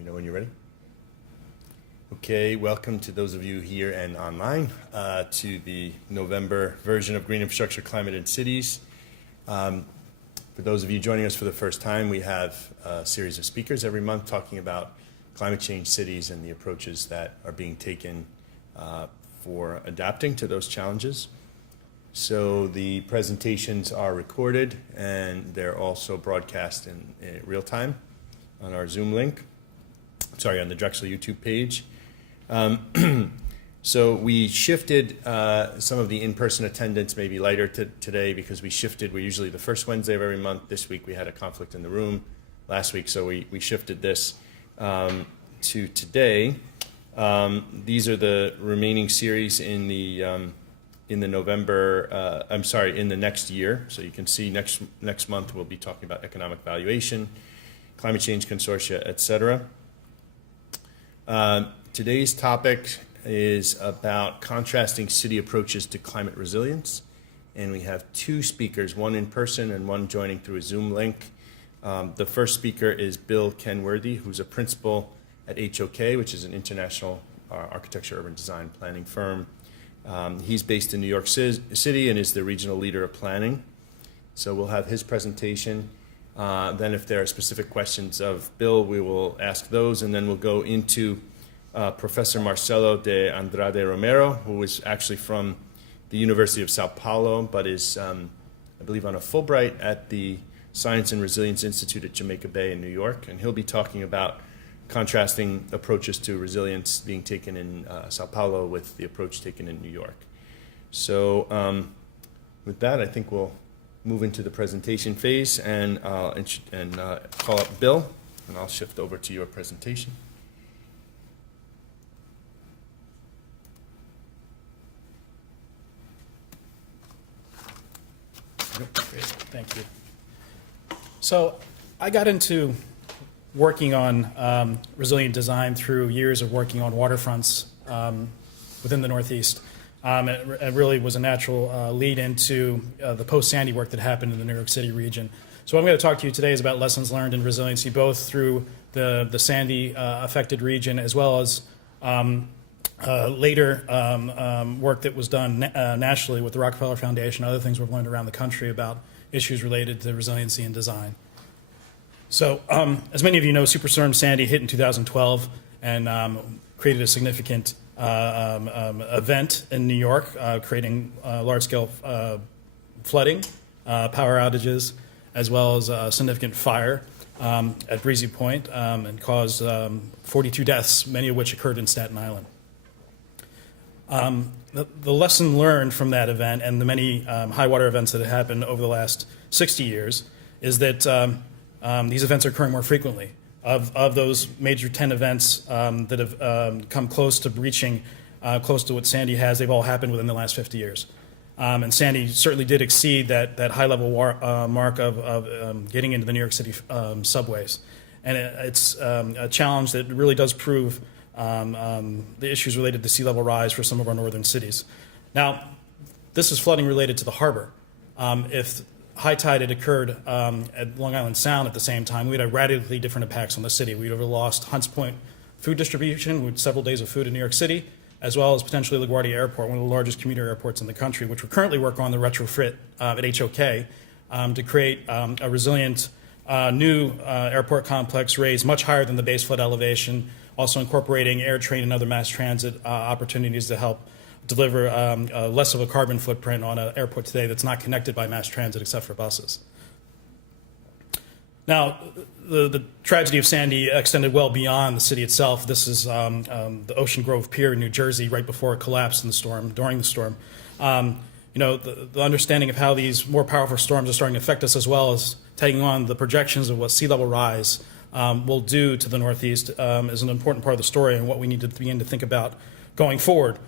me know when you're ready. Okay, welcome to those of you here and online to the November version of Green Infrastructure, Climate, and Cities. For those of you joining us for the first time, we have a series of speakers every month talking about climate change, cities, and the approaches that are being taken for adapting to those challenges. So the presentations are recorded and they're also broadcast in real time on our Zoom link, on the Drexel YouTube page. So we shifted some of the in-person attendance maybe lighter today because we're usually the first Wednesday of every month. This week we had a conflict in the room last week, so we shifted this to today. These are the remaining series in the November, in the next year. So you can see next month we'll be talking about economic valuation, climate change consortia, etc. Today's topic is about contrasting city approaches to climate resilience. And we have two speakers, one in person and one joining through a Zoom link. The first speaker is Bill Kenworthey, who's a principal at HOK, which is an international architecture, urban design planning firm. He's based in New York City and is the regional leader of planning. So we'll have his presentation. Then if there are specific questions of Bill, we will ask those, and then we'll go into Professor Marcelo de Andrade Roméro, who is actually from the University of Sao Paulo, but is, I believe, on a Fulbright at the Science and Resilience Institute at Jamaica Bay in New York, and he'll be talking about contrasting approaches to resilience being taken in Sao Paulo with the approach taken in New York. So with that, I think we'll move into the presentation phase and call up Bill, and I'll shift over to your presentation. Great, thank you. So I got into working on resilient design through years of working on waterfronts within the Northeast. It really was a natural lead into the post-Sandy work that happened in the New York City region. So what I'm going to talk to you today is about lessons learned in resiliency, both through the Sandy affected region as well as later work that was done nationally with the Rockefeller Foundation, other things we've learned around the country about issues related to resiliency and design. So as many of you know, Superstorm Sandy hit in 2012 and created a significant event in New York, creating large-scale flooding, power outages, as well as significant fire at Breezy Point, and caused 42 deaths, many of which occurred in Staten Island. The lesson learned from that event and the many high water events that have happened over the last 60 years is that these events are occurring more frequently. Of those major 10 events that have come close to breaching close to what Sandy has, they've all happened within the last 50 years. And Sandy certainly did exceed that high-level mark of getting into the New York City subways. And it's a challenge that really does prove the issues related to sea level rise for some of our northern cities. Now, this is flooding related to the harbor. If high tide had occurred at Long Island Sound at the same time, we'd have radically different impacts on the city. We'd have lost Hunts Point food distribution with several days of food in New York City, as well as potentially LaGuardia Airport, one of the largest commuter airports in the country, which we currently work on the retrofit at HOK to create a resilient new airport complex raised much higher than the base flood elevation, also incorporating air train and other mass transit opportunities to help deliver less of a carbon footprint on an airport today that's not connected by mass transit except for buses. Now, the tragedy of Sandy extended well beyond the city itself. This is the Ocean Grove Pier in New Jersey right before it collapsed in the storm, during the storm. The understanding of how these more powerful storms are starting to affect us, as well as taking on the projections of what sea level rise will do to the Northeast, is an important part of the story and what we need to begin to think about going forward.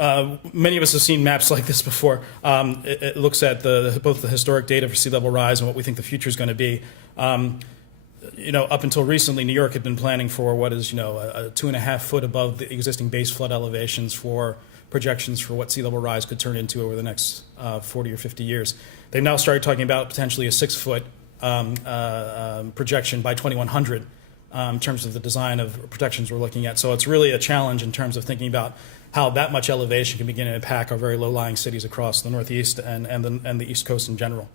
Many of us have seen maps like this before. It looks at both the historic data for sea level rise and what we think the future is going to be. Up until recently, New York had been planning for what is, a 2.5 foot above the existing base flood elevations for projections for what sea level rise could turn into over the next 40 or 50 years. They've now started talking about potentially a 6 foot projection by 2100. in terms of the design of protections we're looking at. So it's really a challenge in terms of thinking about how that much elevation can begin to impact our very low-lying cities across the Northeast and the East Coast in general.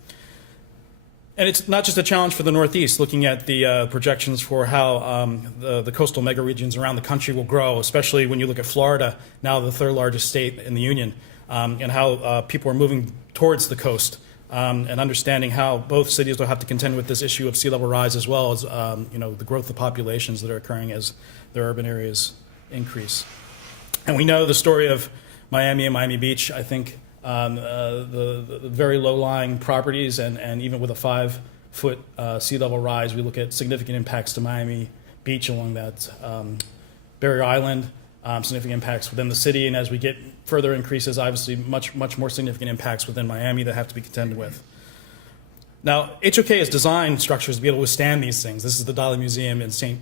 And it's not just a challenge for the Northeast, looking at the projections for how the coastal megaregions around the country will grow, especially when you look at Florida, now the third largest state in the union, and how people are moving towards the coast, and understanding how both cities will have to contend with this issue of sea level rise, as well as the growth of populations that are occurring as their urban areas increase. And we know the story of Miami and Miami Beach. I think the very low-lying properties, and even with a 5-foot sea level rise, we look at significant impacts to Miami Beach along that barrier island, significant impacts within the city, and as we get further increases, obviously much more significant impacts within Miami that have to be contended with. Now, HOK has designed structures to be able to withstand these things. This is the Dahle Museum in St.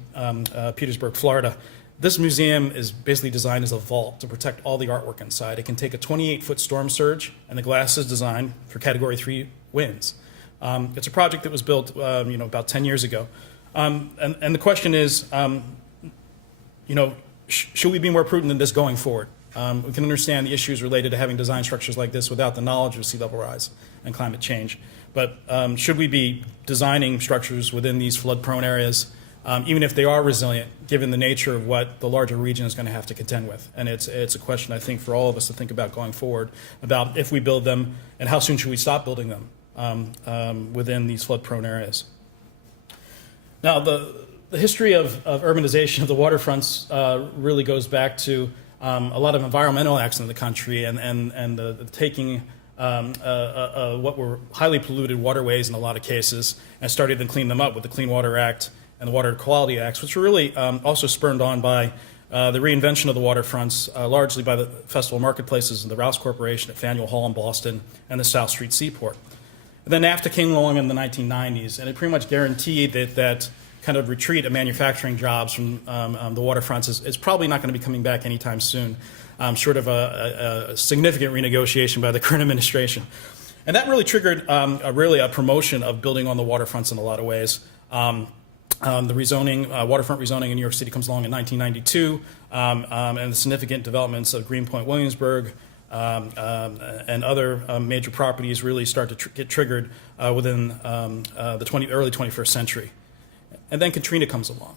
Petersburg, Florida. This museum is basically designed as a vault to protect all the artwork inside. It can take a 28-foot storm surge, and the glass is designed for Category 3 winds. It's a project that was built, about 10 years ago. And the question is, should we be more prudent in this going forward? We can understand the issues related to having design structures like this without the knowledge of sea level rise and climate change. But should we be designing structures within these flood-prone areas, even if they are resilient, given the nature of what the larger region is going to have to contend with? And it's a question, I think, for all of us to think about going forward, about if we build them and how soon should we stop building them within these flood-prone areas. Now, the history of urbanization of the waterfronts really goes back to a lot of environmental acts in the country and the taking what were highly polluted waterways in a lot of cases and started to clean them up with the Clean Water Act and the Water Quality Acts, which were really also spurned on by the reinvention of the waterfronts, largely by the Festival Marketplaces and the Rouse Corporation at Faneuil Hall in Boston and the South Street Seaport. And then NAFTA came along in the 1990s, and it pretty much guaranteed that kind of retreat of manufacturing jobs from the waterfronts is probably not going to be coming back anytime soon, short of a significant renegotiation by the current administration. And that really triggered a promotion of building on the waterfronts in a lot of ways. The rezoning, waterfront rezoning in New York City comes along in 1992, and the significant developments of Greenpoint, Williamsburg, and other major properties really start to get triggered within the early 21st century. And then Katrina comes along.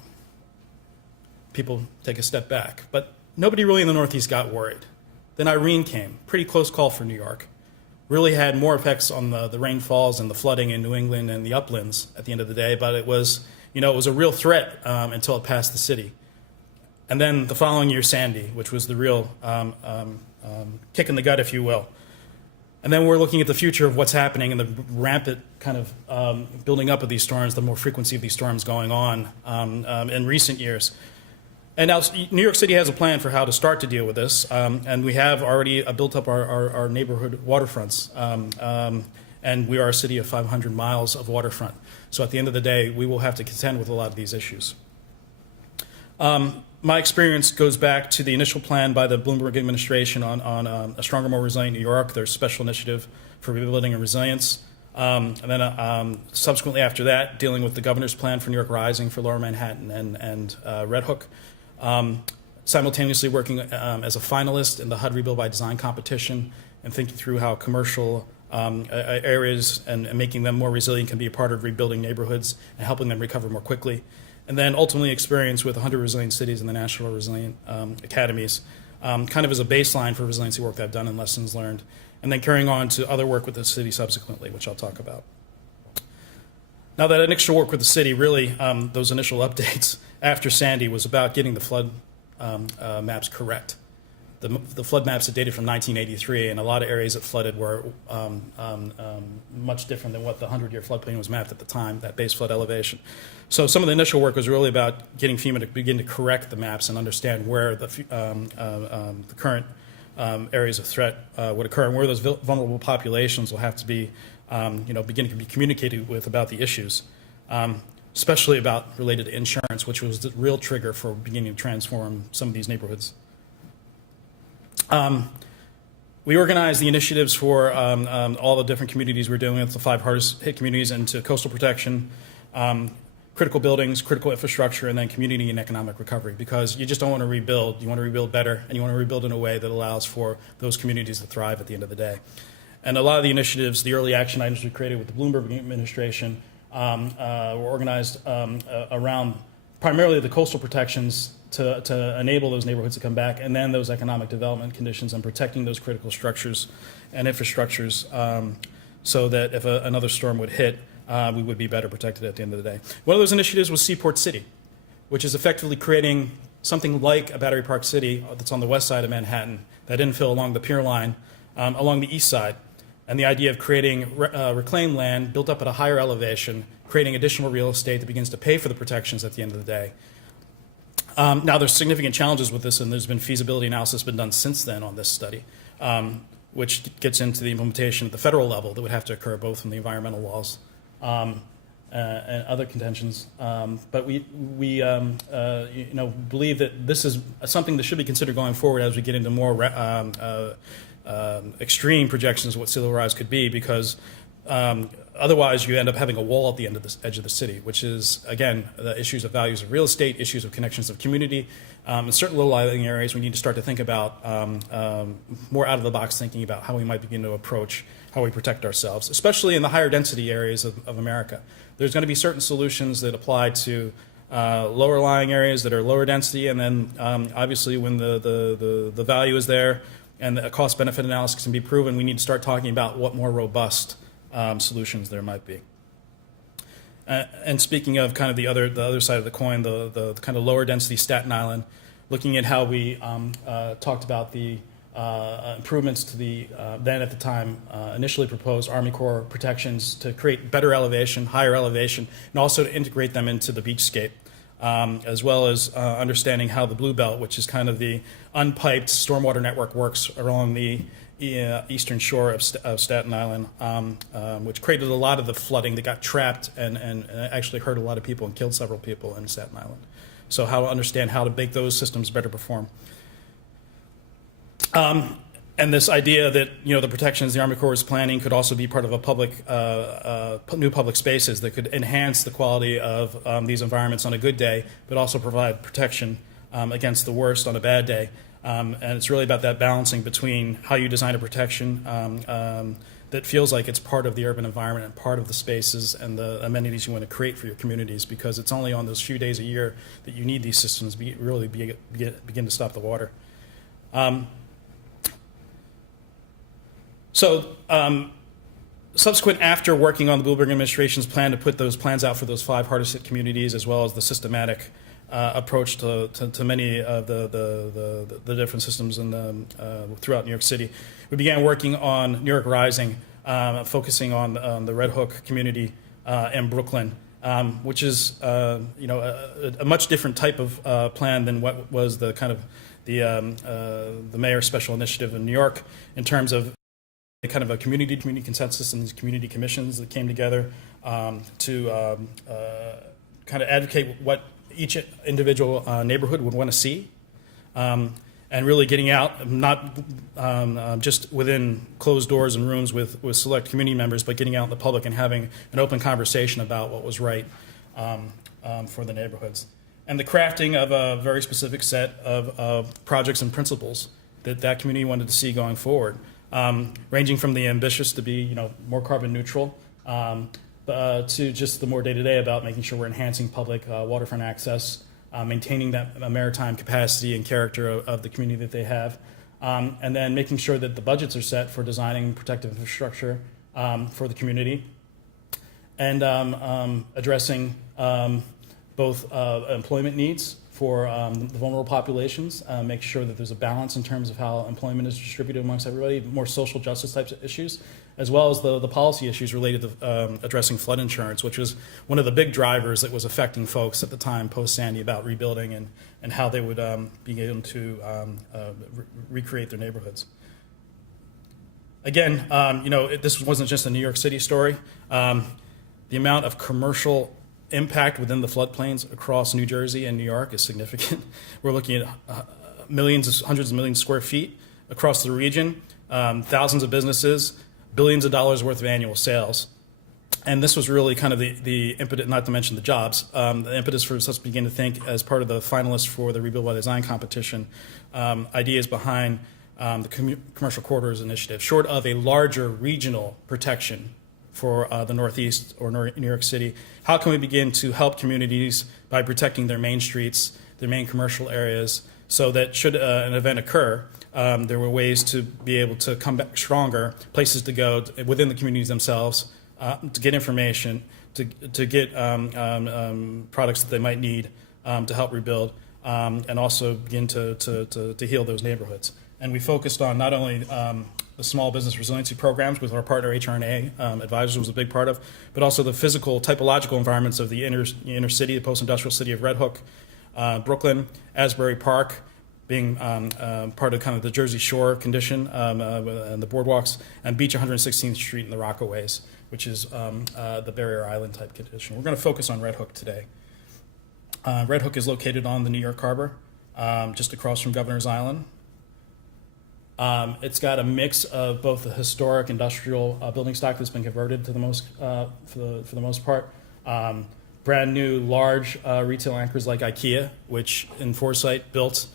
People take a step back, but nobody really in the Northeast got worried. Then Irene came, pretty close call for New York. Really had more effects on the rainfalls and the flooding in New England and the uplands at the end of the day, but it was a real threat until it passed the city. And then the following year, Sandy, which was the real kick in the gut, if you will. And then we're looking at the future of what's happening and the rampant kind of building up of these storms, the more frequency of these storms going on in recent years. And now New York City has a plan for how to start to deal with this, and we have already built up our neighborhood waterfronts, and we are a city of 500 miles of waterfront. So at the end of the day, we will have to contend with a lot of these issues. My experience goes back to the initial plan by the Bloomberg administration on a stronger, more resilient New York, their special initiative for rebuilding and resilience. And then subsequently after that, dealing with the governor's plan for New York Rising for Lower Manhattan and Red Hook. Simultaneously working as a finalist in the HUD Rebuild by Design competition and thinking through how commercial areas and making them more resilient can be a part of rebuilding neighborhoods and helping them recover more quickly. And then ultimately experience with 100 Resilient Cities and the National Resilient Academies, kind of as a baseline for resiliency work that I've done and lessons learned, and then carrying on to other work with the city subsequently, which I'll talk about. Now, that initial work with the city, really, those initial updates after Sandy was about getting the flood maps correct. The flood maps that dated from 1983, and a lot of areas that flooded were much different than what the 100-year floodplain was mapped at the time, that base flood elevation. So some of the initial work was really about getting FEMA to begin to correct the maps and understand where the current areas of threat would occur and where those vulnerable populations will have to be, begin to be communicated with about the issues, especially about related to insurance, which was the real trigger for beginning to transform some of these neighborhoods. We organized the initiatives for all the different communities we're dealing with, the 5 hardest hit communities, into coastal protection, critical buildings, critical infrastructure, and then community and economic recovery, because you just don't want to rebuild. You want to rebuild better, and you want to rebuild in a way that allows for those communities to thrive at the end of the day. And a lot of the initiatives, the early action items we created with the Bloomberg administration were organized around primarily the coastal protections to enable those neighborhoods to come back, and then those economic development conditions and protecting those critical structures and infrastructures so that if another storm would hit, we would be better protected at the end of the day. One of those initiatives was Seaport City, which is effectively creating something like a Battery Park City that's on the west side of Manhattan, that infill along the Pier Line, along the east side. And the idea of creating reclaimed land built up at a higher elevation, creating additional real estate that begins to pay for the protections at the end of the day. Now, there's significant challenges with this, and there's been feasibility analysis been done since then on this study, which gets into the implementation at the federal level that would have to occur both from the environmental laws and other contentions. But we believe that this is something that should be considered going forward as we get into more extreme projections of what sea level rise could be, because otherwise you end up having a wall at the end of the edge of the city, which is, again, the issues of values of real estate, issues of connections of community. In certain low-lying areas, we need to start to think about more out-of-the-box thinking about how we might begin to approach how we protect ourselves, especially in the higher density areas of America. There's going to be certain solutions that apply to lower-lying areas that are lower density, and then obviously when the value is there and a cost-benefit analysis can be proven, we need to start talking about what more robust solutions there might be. And speaking of kind of the other side of the coin, the kind of lower density Staten Island, looking at how we talked about the improvements to the then at the time initially proposed Army Corps protections to create better elevation, higher elevation, and also to integrate them into the beachscape, as well as understanding how the Blue Belt, which is kind of the unpiped stormwater network, works along the eastern shore of Staten Island, which created a lot of the flooding that got trapped and actually hurt a lot of people and killed several people in Staten Island. So how to understand how to make those systems better perform. And this idea that the protections the Army Corps is planning could also be part of a new public spaces that could enhance the quality of these environments on a good day, but also provide protection against the worst on a bad day. And it's really about that balancing between how you design a protection that feels like it's part of the urban environment and part of the spaces and the amenities you want to create for your communities, because it's only on those few days a year that you need these systems to really begin to stop the water. Subsequent after working on the Bloomberg administration's plan to put those plans out for those 5 hardest hit communities, as well as the systematic approach to many of the different systems throughout New York City, we began working on New York Rising, focusing on the Red Hook community in Brooklyn, which is a much different type of plan than what was the kind of the mayor's special initiative in New York in terms of kind of a community consensus and these community commissions that came together to kind of advocate what each individual neighborhood would want to see, and really getting out, not just within closed doors and rooms with select community members, but getting out in the public and having an open conversation about what was right for the neighborhoods. And the crafting of a very specific set of projects and principles that community wanted to see going forward. Ranging from the ambitious to be, more carbon neutral, to just the more day-to-day about making sure we're enhancing public waterfront access, maintaining that maritime capacity and character of the community that they have, and then making sure that the budgets are set for designing protective infrastructure for the community, and addressing both employment needs for the vulnerable populations, make sure that there's a balance in terms of how employment is distributed amongst everybody, more social justice types of issues, as well as the policy issues related to addressing flood insurance, which was one of the big drivers that was affecting folks at the time post-Sandy about rebuilding and how they would be able to recreate their neighborhoods. Again, this wasn't just a New York City story. The amount of commercial impact within the floodplains across New Jersey and New York is significant. We're looking at hundreds of millions of square feet across the region, thousands of businesses, billions of dollars worth of annual sales. And this was really kind of the impetus, not to mention the jobs, the impetus for us to begin to think as part of the finalists for the Rebuild by Design competition, ideas behind the Commercial Corridors Initiative. Short of a larger regional protection for the Northeast or New York City, how can we begin to help communities by protecting their main streets, their main commercial areas, so that should an event occur, there were ways to be able to come back stronger, places to go within the communities themselves, to get information, to get products that they might need to help rebuild, and also begin to heal those neighborhoods. And we focused on not only the small business resiliency programs with our partner HRNA Advisors was a big part of, but also the physical typological environments of the inner city, the post-industrial city of Red Hook, Brooklyn, Asbury Park, being part of kind of the Jersey Shore condition and the boardwalks, and Beach 116th Street and the Rockaways, which is the Barrier Island type condition. We're going to focus on Red Hook today. Red Hook is located on the New York Harbor, just across from Governor's Island. It's got a mix of both the historic industrial building stock that's been converted to the most, for the most part. Brand new large retail anchors like IKEA, which in Foresight built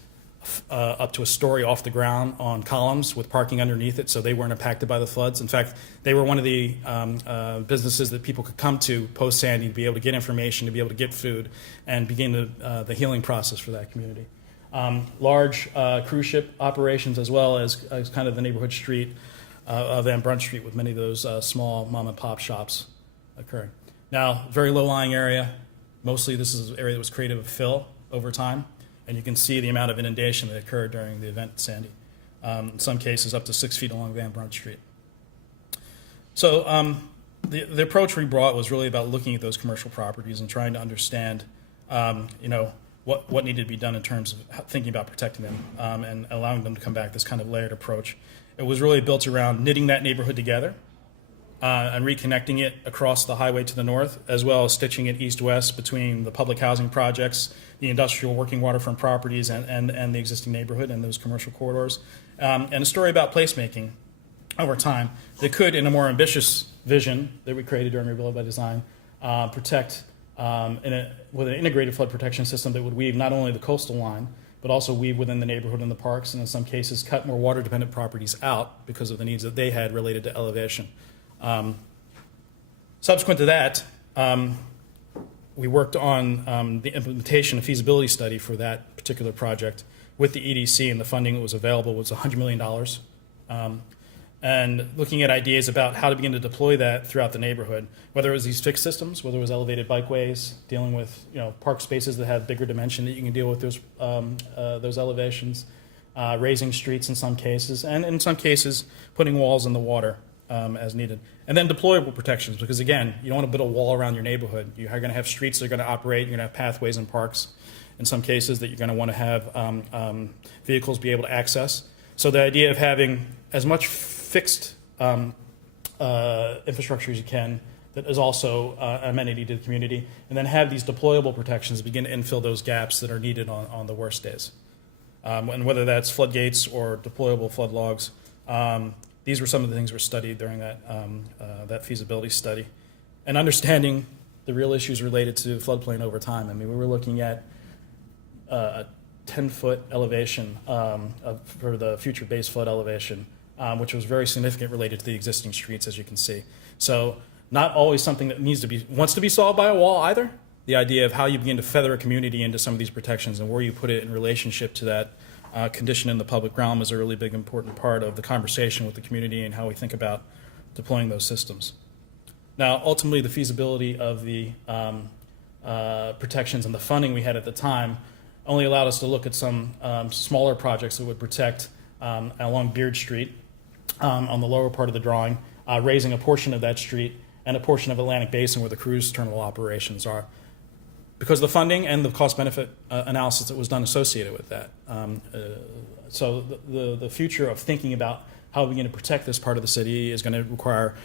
up to a story off the ground on columns with parking underneath it, so they weren't impacted by the floods. In fact, they were one of the businesses that people could come to post-Sandy to be able to get information, to be able to get food, and begin the healing process for that community. Large cruise ship operations, as well as kind of the neighborhood street of Van Brunt Street, with many of those small mom-and-pop shops occurring. Now, very low-lying area. Mostly this is an area that was created with fill over time. And you can see the amount of inundation that occurred during the event Sandy. In some cases, up to 6 feet along Van Brunt Street. So the approach we brought was really about looking at those commercial properties and trying to understand, what needed to be done in terms of thinking about protecting them and allowing them to come back. This kind of layered approach. It was really built around knitting that neighborhood together and reconnecting it across the highway to the north, as well as stitching it east-west between the public housing projects, the industrial working waterfront properties, and the existing neighborhood and those commercial corridors. And a story about placemaking over time that could, in a more ambitious vision that we created during Rebuild by Design, protect with an integrated flood protection system that would weave not only the coastal line, but also weave within the neighborhood and the parks, and in some cases cut more water-dependent properties out because of the needs that they had related to elevation. Subsequent to that, we worked on the implementation and feasibility study for that particular project with the EDC, and the funding that was available was $100 million. And looking at ideas about how to begin to deploy that throughout the neighborhood, whether it was these fixed systems, whether it was elevated bikeways, dealing with park spaces that have bigger dimension that you can deal with those elevations, raising streets in some cases, and in some cases putting walls in the water as needed. And then deployable protections, because again, you don't want to build a wall around your neighborhood. You're going to have streets that are going to operate, you're going to have pathways and parks in some cases that you're going to want to have vehicles be able to access. So the idea of having as much fixed infrastructure as you can that is also amenity to the community, and then have these deployable protections begin to infill those gaps that are needed on the worst days. And whether that's floodgates or deployable flood logs, these were some of the things were studied during that feasibility study. And understanding the real issues related to floodplain over time. I mean, we were looking at a 10-foot elevation for the future base flood elevation, which was very significant related to the existing streets, as you can see. So not always something that wants to be solved by a wall either. The idea of how you begin to feather a community into some of these protections and where you put it in relationship to that condition in the public realm is a really big important part of the conversation with the community and how we think about deploying those systems. Now, ultimately, the feasibility of the protections and the funding we had at the time only allowed us to look at some smaller projects that would protect along Beard Street on the lower part of the drawing, raising a portion of that street and a portion of Atlantic Basin where the cruise terminal operations are, because of the funding and the cost-benefit analysis that was done associated with that. So the future of thinking about how we begin to protect this part of the city is going to require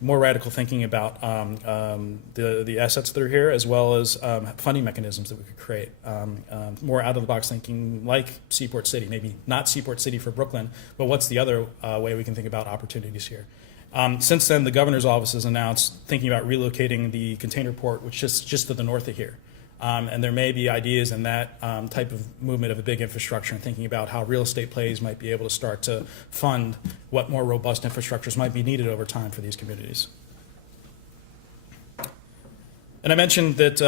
more radical thinking about the assets that are here, as well as funding mechanisms that we could create. More out-of-the-box thinking, like Seaport City, maybe not Seaport City for Brooklyn, but what's the other way we can think about opportunities here? Since then, the governor's office has announced thinking about relocating the container port, which is just to the north of here. And there may be ideas in that type of movement of a big infrastructure and thinking about how real estate plays might be able to start to fund what more robust infrastructures might be needed over time for these communities. And I mentioned that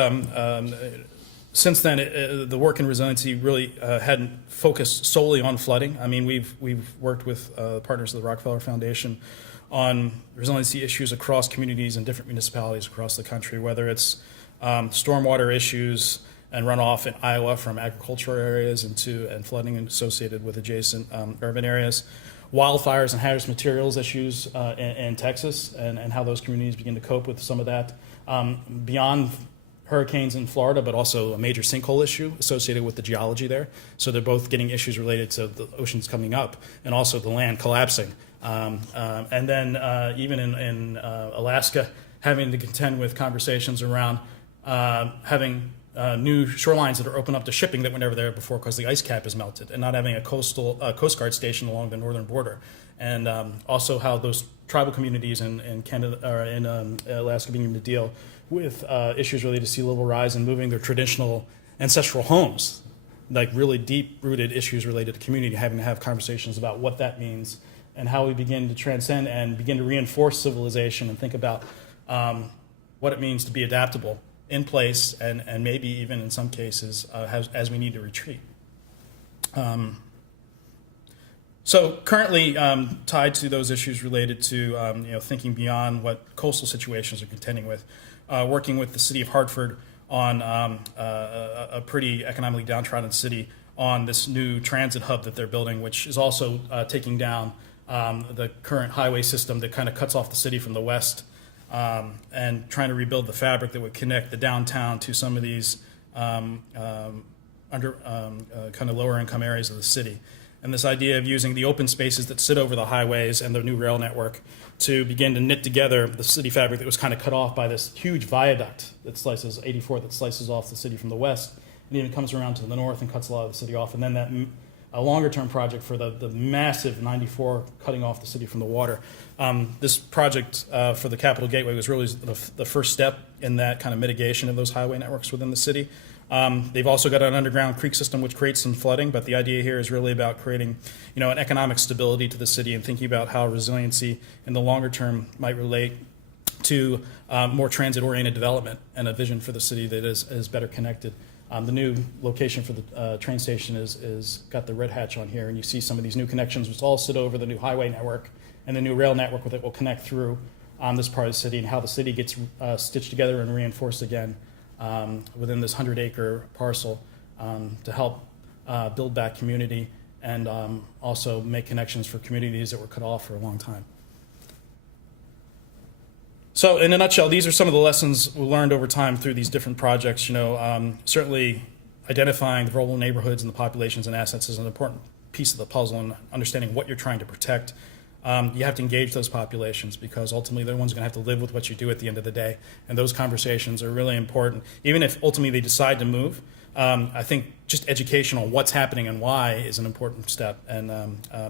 since then, the work in resiliency really hadn't focused solely on flooding. I mean, we've worked with partners of the Rockefeller Foundation on resiliency issues across communities and different municipalities across the country, whether it's stormwater issues and runoff in Iowa from agricultural areas and flooding associated with adjacent urban areas, wildfires and hazardous materials issues in Texas and how those communities begin to cope with some of that. Beyond hurricanes in Florida, but also a major sinkhole issue associated with the geology there. So they're both getting issues related to the oceans coming up and also the land collapsing. And then even in Alaska, having to contend with conversations around having new shorelines that are open up to shipping that were never there before because the ice cap is melted, and not having a coastal Coast Guard station along the northern border. And also how those tribal communities in Canada or in Alaska beginning to deal with issues related to sea level rise and moving their traditional ancestral homes, like really deep-rooted issues related to community, having to have conversations about what that means and how we begin to transcend and begin to reinforce civilization and think about what it means to be adaptable in place and maybe even in some cases as we need to retreat. So currently tied to those issues related to thinking beyond what coastal situations are contending with, working with the city of Hartford on a pretty economically downtrodden city on this new transit hub that they're building, which is also taking down the current highway system that kind of cuts off the city from the west and trying to rebuild the fabric that would connect the downtown to some of these kind of lower income areas of the city. And this idea of using the open spaces that sit over the highways and the new rail network to begin to knit together the city fabric that was kind of cut off by this huge viaduct that slices 84 that slices off the city from the west and even comes around to the north and cuts a lot of the city off. And then that a longer term project for the massive 94 cutting off the city from the water. This project for the Capitol Gateway was really the first step in that kind of mitigation of those highway networks within the city. They've also got an underground creek system which creates some flooding, but the idea here is really about creating, an economic stability to the city and thinking about how resiliency in the longer term might relate to more transit-oriented development and a vision for the city that is better connected. The new location for the train station is got the red hatch on here, and you see some of these new connections which all sit over the new highway network and the new rail network that will connect through this part of the city, and how the city gets stitched together and reinforced again within this 100-acre parcel to help build back community and also make connections for communities that were cut off for a long time. So in a nutshell, these are some of the lessons we learned over time through these different projects. Certainly identifying the vulnerable neighborhoods and the populations and assets is an important piece of the puzzle, and understanding what you're trying to protect. You have to engage those populations because ultimately they're the ones going to have to live with what you do at the end of the day. And those conversations are really important. Even if ultimately they decide to move, I think just education on what's happening and why is an important step. And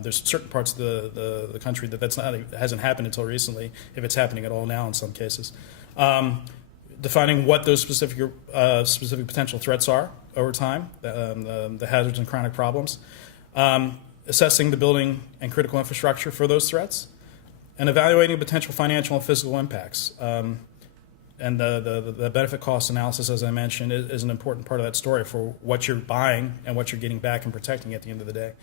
there's certain parts of the country that hasn't happened until recently, if it's happening at all now in some cases. Defining what those specific potential threats are over time, the hazards and chronic problems. Assessing the building and critical infrastructure for those threats, and evaluating potential financial and physical impacts. And the benefit cost analysis, as I mentioned, is an important part of that story for what you're buying and what you're getting back and protecting at the end of the day.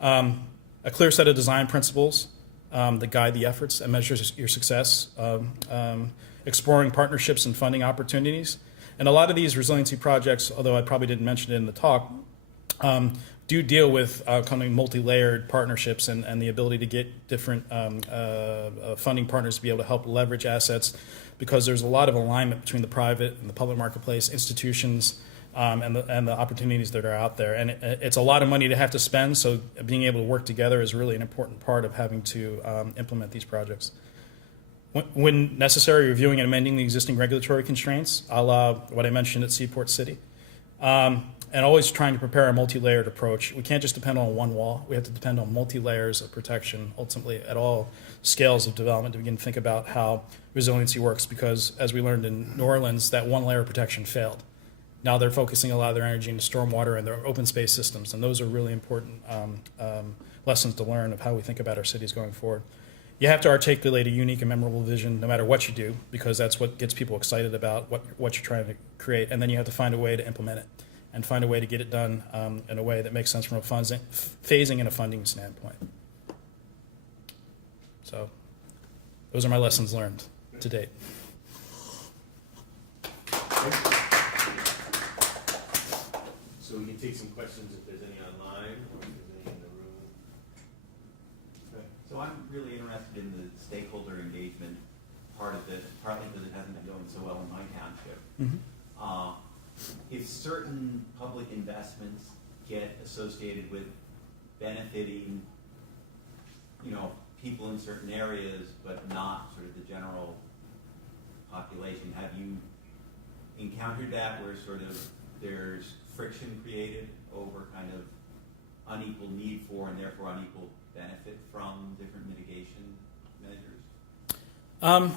A clear set of design principles that guide the efforts and measures your success. Exploring partnerships and funding opportunities. And a lot of these resiliency projects, although I probably didn't mention it in the talk, do deal with kind of multi-layered partnerships and the ability to get different funding partners to be able to help leverage assets, because there's a lot of alignment between the private and the public marketplace, institutions, and the opportunities that are out there. And it's a lot of money to have to spend, so being able to work together is really an important part of having to implement these projects. When necessary, reviewing and amending the existing regulatory constraints, a la what I mentioned at Seaport City. And always trying to prepare a multi-layered approach. We can't just depend on one wall. We have to depend on multi-layers of protection, ultimately at all scales of development, to begin to think about how resiliency works, because as we learned in New Orleans, that one layer of protection failed. Now they're focusing a lot of their energy into stormwater and their open space systems, and those are really important lessons to learn of how we think about our cities going forward. You have to articulate a unique and memorable vision no matter what you do, because that's what gets people excited about what you're trying to create, and then you have to find a way to implement it and find a way to get it done in a way that makes sense from a phasing and a funding standpoint. So those are my lessons learned to date. So we can take some questions if there's any online or if there's any in the room. Okay. So I'm really interested in the stakeholder engagement part of this, partly because it hasn't been going so well in my township. Mm-hmm. If certain public investments get associated with benefiting, people in certain areas, but not sort of the general population, have you encountered that where sort of there's friction created over kind of unequal need for and therefore unequal benefit from different mitigation measures?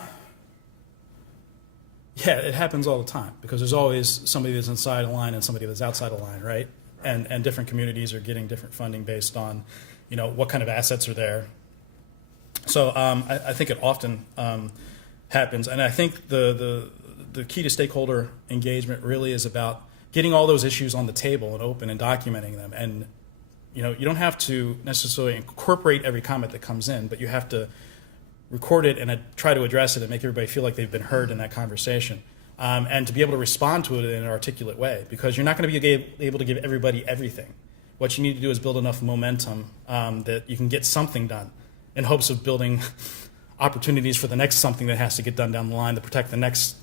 Yeah, it happens all the time, because there's always somebody that's inside a line and somebody that's outside a line, right? And different communities are getting different funding based on, what kind of assets are there. So I think it often happens, and I think the key to stakeholder engagement really is about getting all those issues on the table and open and documenting them. And you don't have to necessarily incorporate every comment that comes in, but you have to record it and try to address it and make everybody feel like they've been heard in that conversation, and to be able to respond to it in an articulate way, because you're not going to be able to give everybody everything. What you need to do is build enough momentum that you can get something done, in hopes of building opportunities for the next something that has to get done down the line to protect the next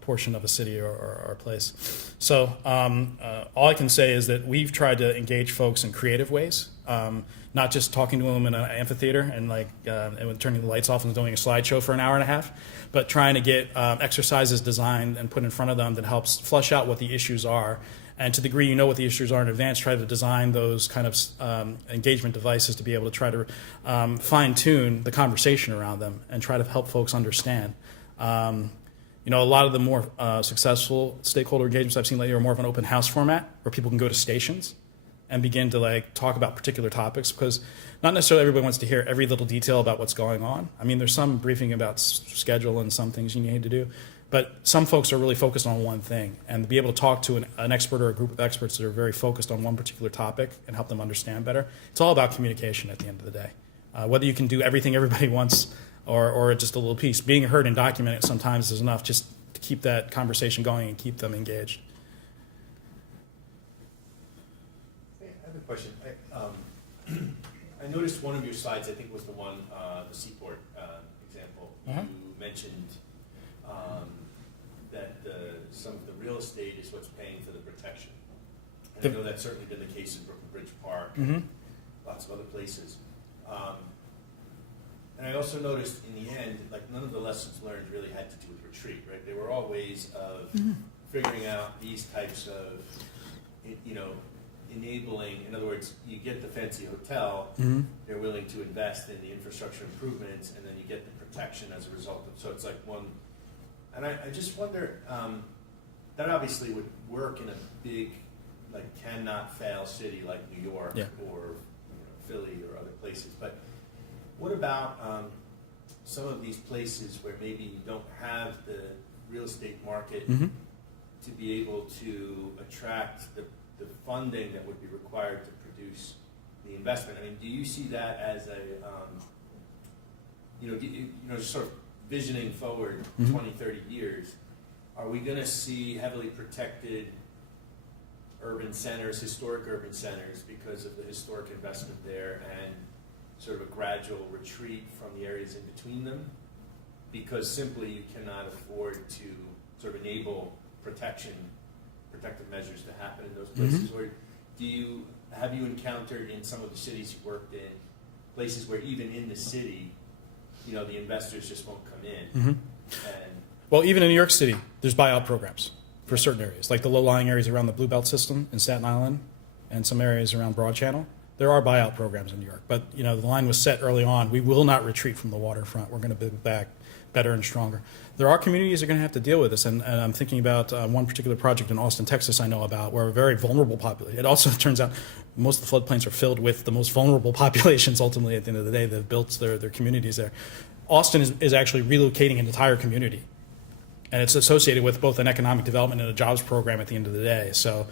portion of a city or a place. So all I can say is that we've tried to engage folks in creative ways, not just talking to them in an amphitheater and turning the lights off and doing a slideshow for an hour and a half, but trying to get exercises designed and put in front of them that helps flush out what the issues are. And to the degree you know what the issues are in advance, try to design those kind of engagement devices to be able to try to fine-tune the conversation around them and try to help folks understand. A lot of the more successful stakeholder engagements I've seen lately are more of an open house format, where people can go to stations and begin to talk about particular topics, because not necessarily everybody wants to hear every little detail about what's going on. I mean, there's some briefing about schedule and some things you need to do, but some folks are really focused on one thing, and to be able to talk to an expert or a group of experts that are very focused on one particular topic and help them understand better. It's all about communication at the end of the day. Whether you can do everything everybody wants or just a little piece, being heard and documented sometimes is enough just to keep that conversation going and keep them engaged. I have a question. I noticed one of your slides, I think was the one, the Seaport example. Uh-huh. You mentioned that some of the real estate is what's paying for the protection. And I know that's certainly been the case in Brooklyn Bridge Park, Mm-hmm. lots of other places. And I also noticed in the end, none of the lessons learned really had to do with retreat, right? They were all ways of figuring out these types of, enabling. In other words, you get the fancy hotel, they're willing to invest in the infrastructure improvements, and then you get the protection as a result of. So it's like one. And I just wonder, that obviously would work in a big, cannot fail city like New York, Yeah. or Philly or other places. But what about some of these places where maybe you don't have the real estate market to be able to attract the funding that would be required to produce the investment? I mean, do you see that as a, just sort of visioning forward 20, 30 years, are we going to see heavily protected urban centers, historic urban centers, because of the historic investment there, and sort of a gradual retreat from the areas in between them, because simply you cannot afford to sort of enable protective measures to happen in those places? Or have you encountered in some of the cities you worked in, places where even in the city, the investors just won't come in? And Well, even in New York City, there's buyout programs for certain areas, like the low-lying areas around the Blue Belt system in Staten Island and some areas around Broad Channel. There are buyout programs in New York, but the line was set early on. We will not retreat from the waterfront. We're going to build back better and stronger. There are communities that are going to have to deal with this, and I'm thinking about one particular project in Austin, Texas, I know about, where a very vulnerable population. It also turns out most of the floodplains are filled with the most vulnerable populations. Ultimately, at the end of the day, they've built their communities there. Austin is actually relocating an entire community, and it's associated with both an economic development and a jobs program at the end of the day. So.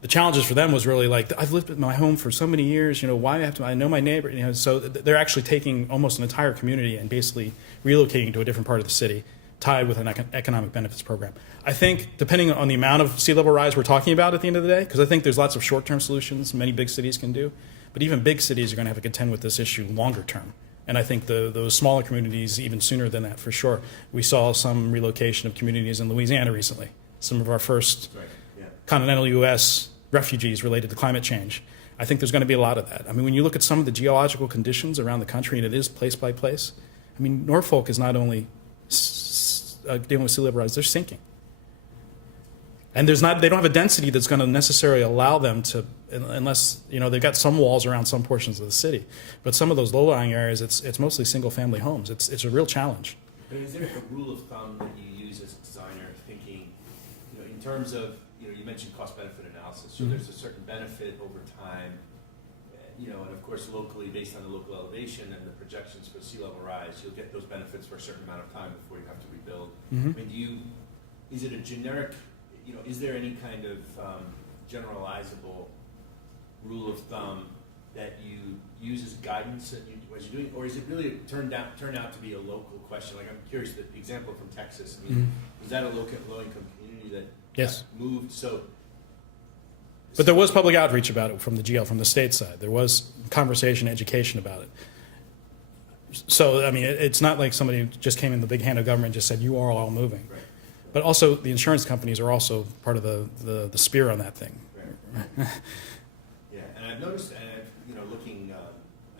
The challenges for them was really like, I've lived in my home for so many years, why have to, I know my neighbor, so they're actually taking almost an entire community and basically relocating to a different part of the city, tied with an economic benefits program. I think, depending on the amount of sea level rise we're talking about at the end of the day, because I think there's lots of short-term solutions many big cities can do, but even big cities are going to have to contend with this issue longer term. And I think those smaller communities, even sooner than that, for sure. We saw some relocation of communities in Louisiana recently, some of our first continental U.S. refugees related to climate change. I think there's going to be a lot of that. I mean, when you look at some of the geological conditions around the country, and it is place by place, I mean, Norfolk is not only dealing with sea level rise, they're sinking. And they don't have a density that's going to necessarily allow them to, unless, they've got some walls around some portions of the city. But some of those low-lying areas, it's mostly single-family homes. It's a real challenge. But is there a rule of thumb that you use as a designer, thinking, in terms of, you mentioned cost-benefit analysis, so there's a certain benefit over time, and of course locally, based on the local elevation and the projections for sea level rise, you'll get those benefits for a certain amount of time before you have to rebuild. I mean, is it a generic, is there any kind of generalizable rule of thumb that you use as guidance as you're doing, or is it really turned out to be a local question? Like, I'm curious, the example from Texas, I mean, was that a low-income community that Yes. moved? But there was public outreach about it from the GL, from the state side. There was conversation, education about it. So, I mean, it's not like somebody just came in the big hand of government and just said, you are all moving. Right. But also, the insurance companies are also part of the spear on that thing. Right. Yeah, and I've noticed, looking,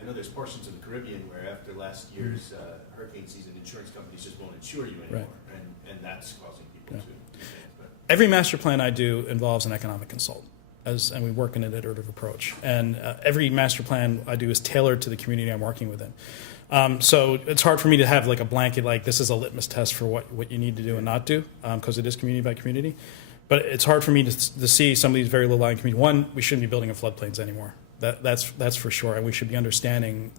I know there's portions of the Caribbean where after last year's hurricane season, insurance companies just won't insure you anymore, Right. and that's causing people to. Every master plan I do involves an economic consultant, and we work in an iterative approach. And every master plan I do is tailored to the community I'm working within. So it's hard for me to have like a blanket, like this is a litmus test for what you need to do and not do, because it is community by community. But it's hard for me to see some of these very low-lying communities. One, we shouldn't be building in floodplains anymore. That's for sure, and we should be understanding,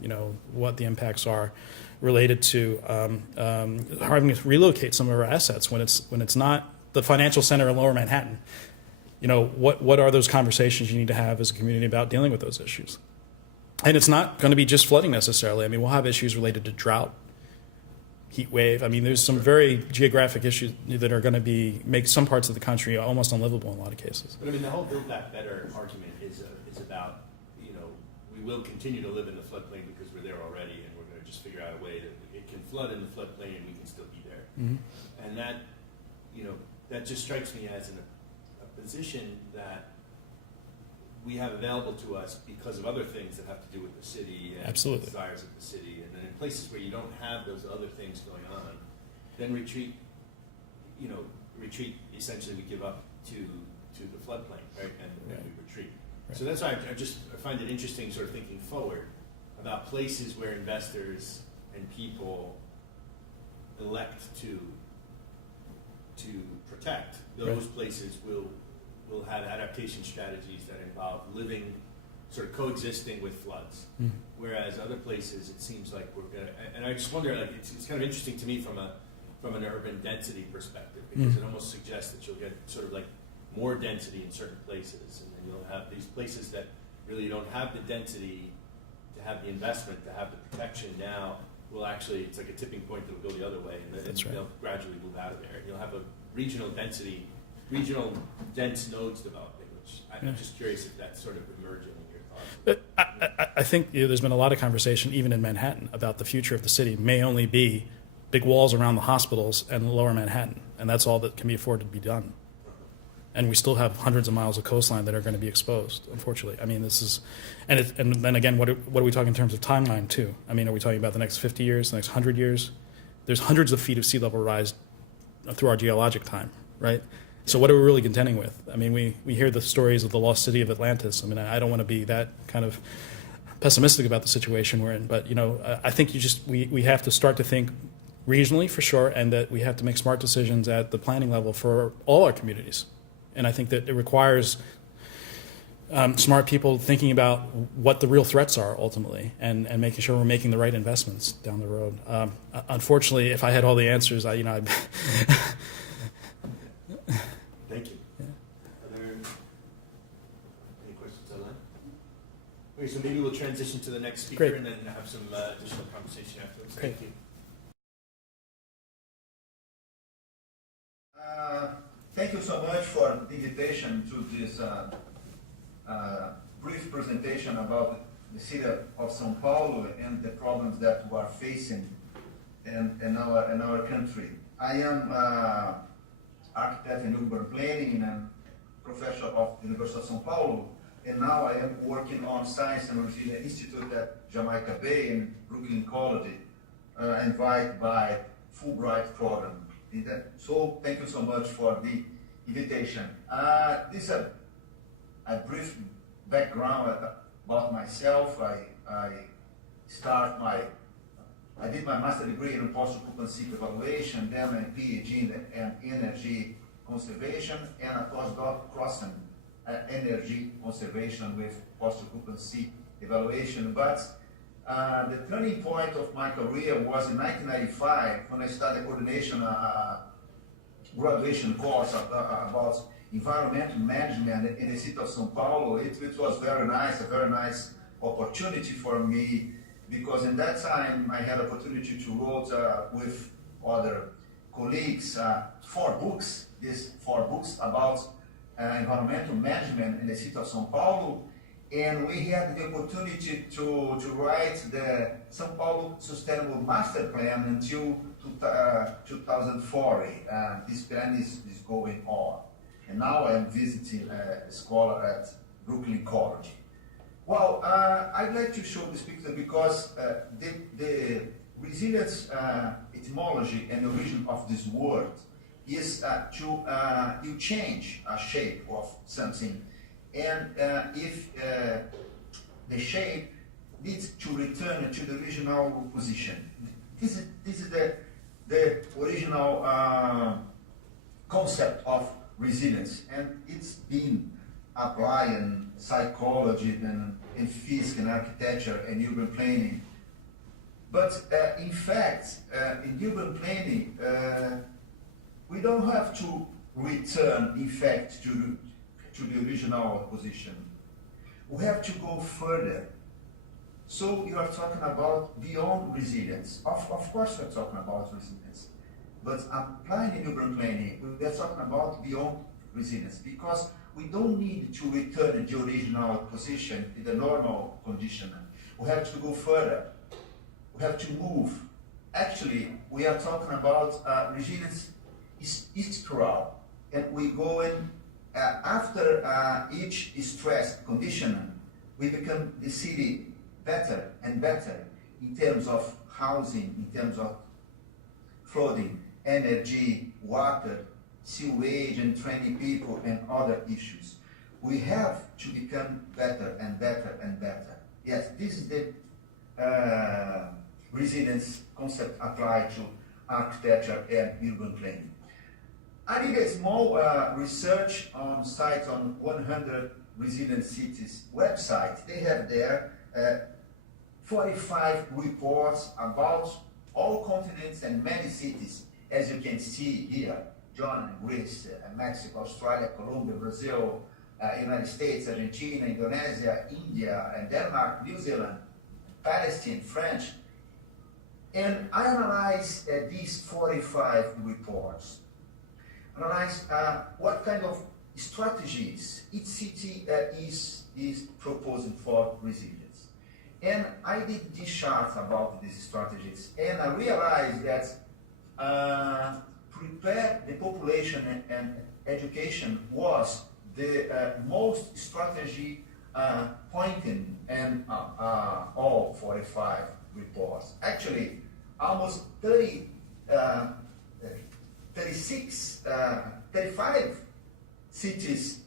what the impacts are related to having to relocate some of our assets when it's not the financial center in Lower Manhattan. What are those conversations you need to have as a community about dealing with those issues? And it's not going to be just flooding necessarily. I mean, we'll have issues related to drought, heat wave. I mean, there's some very geographic issues that are going to make some parts of the country almost unlivable in a lot of cases. But I mean, the whole Build Back Better argument is about, we will continue to live in the floodplain because we're there already, and we're going to just figure out a way that it can flood in the floodplain and we can still be there. And that, that just strikes me as a position that we have available to us because of other things that have to do with the city and Absolutely. the desires of the city. And then in places where you don't have those other things going on, then retreat essentially we give up to the floodplain, right? And we retreat. Right. So that's why I find it interesting sort of thinking forward about places where investors and people elect to protect. Those places will have adaptation strategies that involve living, sort of coexisting with floods. Whereas other places, it seems like we're going to, and I just wonder, like, it's kind of interesting to me from an urban density perspective, because it almost suggests that you'll get sort of like more density in certain places, and then you'll have these places that really don't have the density to have the investment, to have the protection now, will actually, it's like a tipping point that will go the other way, and then they'll gradually move out of there. You'll have a regional dense nodes developing, which I'm just curious if that's sort of emerging in your thoughts. But I think there's been a lot of conversation, even in Manhattan, about the future of the city may only be big walls around the hospitals and Lower Manhattan, and that's all that can be afforded to be done. And we still have hundreds of miles of coastline that are going to be exposed, unfortunately. I mean, this is, and then again, what are we talking in terms of timeline too? I mean, are we talking about the next 50 years, the next 100 years? There's hundreds of feet of sea level rise through our geologic time, right? So what are we really contending with? I mean, we hear the stories of the lost city of Atlantis. I mean, I don't want to be that kind of pessimistic about the situation we're in, but I think we have to start to think regionally for sure, and that we have to make smart decisions at the planning level for all our communities. And I think that it requires smart people thinking about what the real threats are ultimately, and making sure we're making the right investments down the road. Unfortunately, if I had all the answers, I'd Thank you. Are there any questions online? Okay, so maybe we'll transition to the next speaker. Great. And then have some additional conversation afterwards. Great. Thank you. Thank you so much for the invitation to this brief presentation about the city of São Paulo and the problems that we are facing in our country. I am architect in urban planning and professor of the University of São Paulo, and now I am working on Science and Resilience Institute at Jamaica Bay in Brooklyn College, invited by Fulbright program. So thank you so much for the invitation. This is a brief background about myself. I did my master's degree in post-occupancy evaluation, then a PhD in energy conservation, and a postdoc crossing energy conservation with post-occupancy evaluation. But the turning point of my career was in 1995 when I started coordination graduation course about environmental management in the city of São Paulo. It was very nice, a very nice opportunity for me, because in that time I had opportunity to write with other colleagues 4 books. These 4 books about environmental management in the city of São Paulo. And we had the opportunity to write the São Paulo Sustainable Master Plan until 2040. This plan is going on. And now I am visiting a scholar at Brooklyn College. Well, I'd like to show this picture because the resilience etymology and origin of this word is you change a shape of something. And if the shape needs to return to the original position. This is the original concept of resilience, and it's been applied in psychology and in physics and architecture and urban planning. But in fact, in urban planning, we don't have to return, in fact, to the original position. We have to go further. So you are talking about beyond resilience. Of course we're talking about resilience. But applying in urban planning, we are talking about beyond resilience, because we don't need to return to the original position in the normal condition. We have to go further. We have to move. Actually, we are talking about resilience is spiral, and we go in after each stress condition, we become the city better and better in terms of housing, in terms of flooding, energy, water, sewage, and training people, and other issues. We have to become better and better and better. Yes, this is the resilience concept applied to architecture and urban planning. I did a small research on site on 100 Resilient Cities website. They have there 45 reports about all continents and many cities, as you can see here: John, Greece, Mexico, Australia, Colombia, Brazil, United States, Argentina, Indonesia, India, and Denmark, New Zealand, Palestine, France. And I analyzed these 45 reports. Analyze what kind of strategies each city is proposing for resilience. And I did this chart about these strategies, and I realized that prepare the population and education was the most strategy pointing in all 45 reports. Actually, almost 35 cities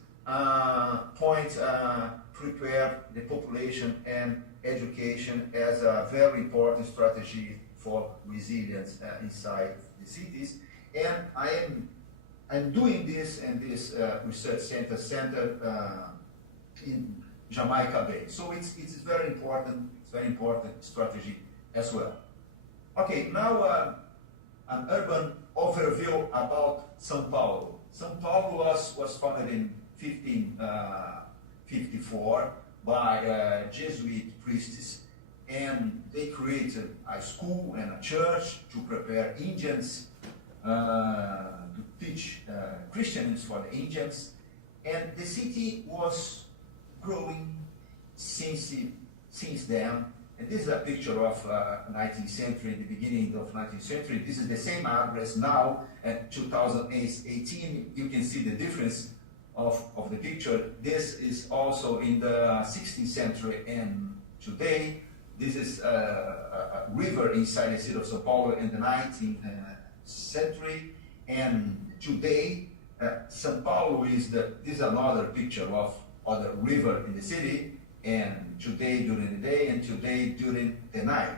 prepare the population and education as a very important strategy for resilience inside the cities. And I'm doing this in this research center in Jamaica Bay. So it's very important. It's very important strategy as well. Okay, now an urban overview about São Paulo. São Paulo was founded in 1554 by Jesuit priests, and they created a school and a church to prepare Indians, to teach Christians for the Indians, and the city was growing since then. And this is a picture of 19th century, the beginning of 19th century. This is the same address now at 2018. You can see the difference of the picture. This is also in the 16th century, and today this is a river inside the city of São Paulo in the 19th century. And today, São Paulo this is another picture of other river in the city, and today during the day and today during the night.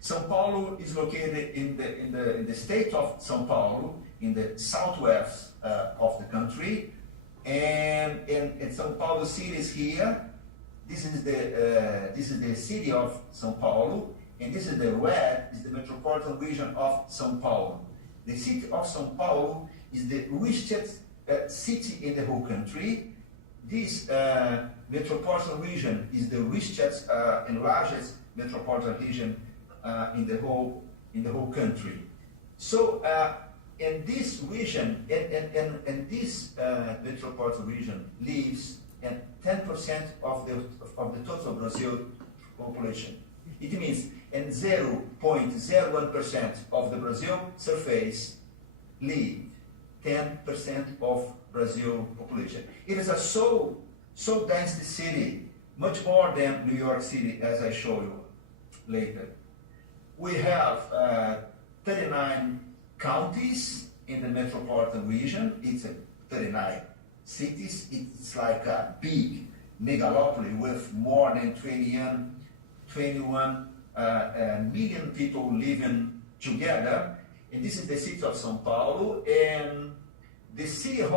São Paulo is located in the state of São Paulo, in the southwest of the country, and São Paulo city is here. This is the city of São Paulo, and this is the red is the metropolitan region of São Paulo. The city of São Paulo is the richest city in the whole country. This metropolitan region is the richest and largest metropolitan region in the whole country. So in this region, and this metropolitan region lives at 10% of the total Brazil population. It means in 0.01% of the Brazil surface live 10% of Brazil population. It is a so dense city, much more than New York City, as I show you later. We have 39 counties in the metropolitan region. It's 39 cities. It's like a big megalopoly with more than 21 million people living together. And this is the city of São Paulo. And the city of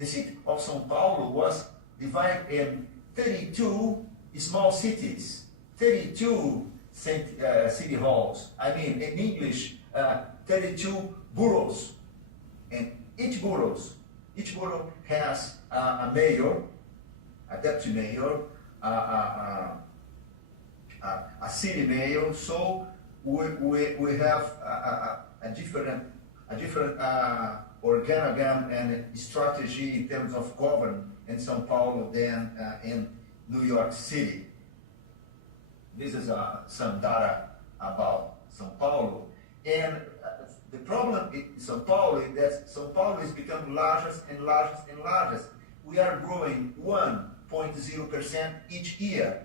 São Paulo was divided in 32 small cities, 32 city halls. I mean, in English, 32 boroughs. And each borough has a mayor, a deputy mayor, a city mayor. So we have a different organogram and strategy in terms of government in São Paulo than in New York City. This is some data about São Paulo. And the problem in São Paulo is that São Paulo is becoming largest and largest and largest. We are growing 1.0% each year,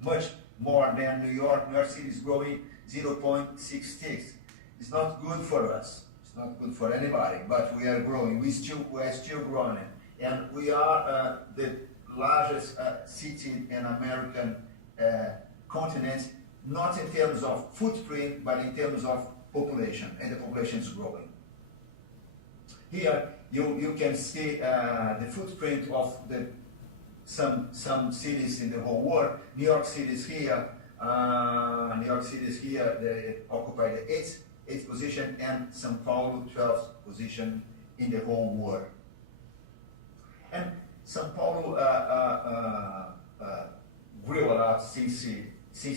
much more than New York. New York City is growing 0.66. It's not good for us. It's not good for anybody, but we are growing. We are still growing. And we are the largest city in American continent, not in terms of footprint, but in terms of population, and the population is growing. Here you can see the footprint of some cities in the whole world. New York City is here. They occupy the eighth position, and São Paulo 12th position in the whole world. And São Paulo grew a lot since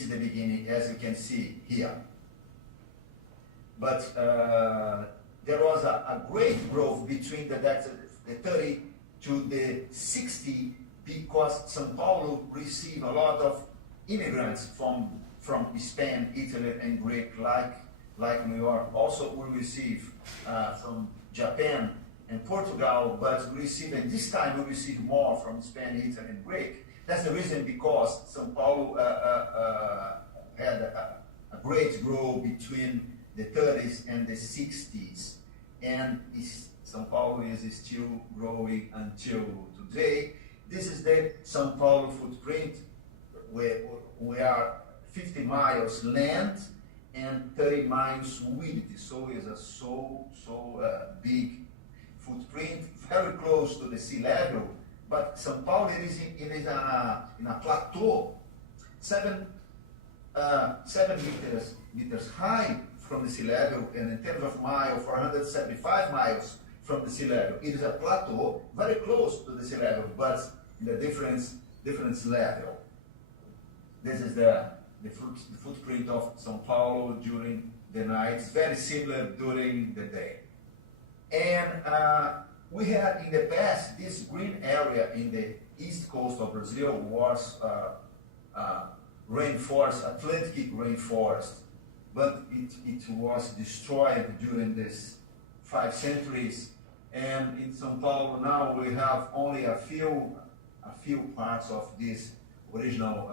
the beginning, as you can see here. But there was a great growth between the decades, the 30 to the 60, because São Paulo received a lot of immigrants from Spain, Italy, and Greek, like New York. Also, we receive from Japan and Portugal, but we receive, and this time we receive more from Spain, Italy, and Greek. That's the reason, because São Paulo had a great growth between the 30s and the 60s, and São Paulo is still growing until today. This is the São Paulo footprint, where we are 50 miles land and 30 miles width, so it's a big footprint, very close to the sea level. But São Paulo in a plateau, 7 meters high from the sea level, and in terms of miles, 475 miles from the sea level. It is a plateau very close to the sea level, but in a different level. This is the footprint of São Paulo during the night. It's very similar during the day. And we had in the past this green area in the east coast of Brazil was rainforest, Atlantic rainforest, but it was destroyed during these 5 centuries. And in São Paulo now we have only a few parts of this original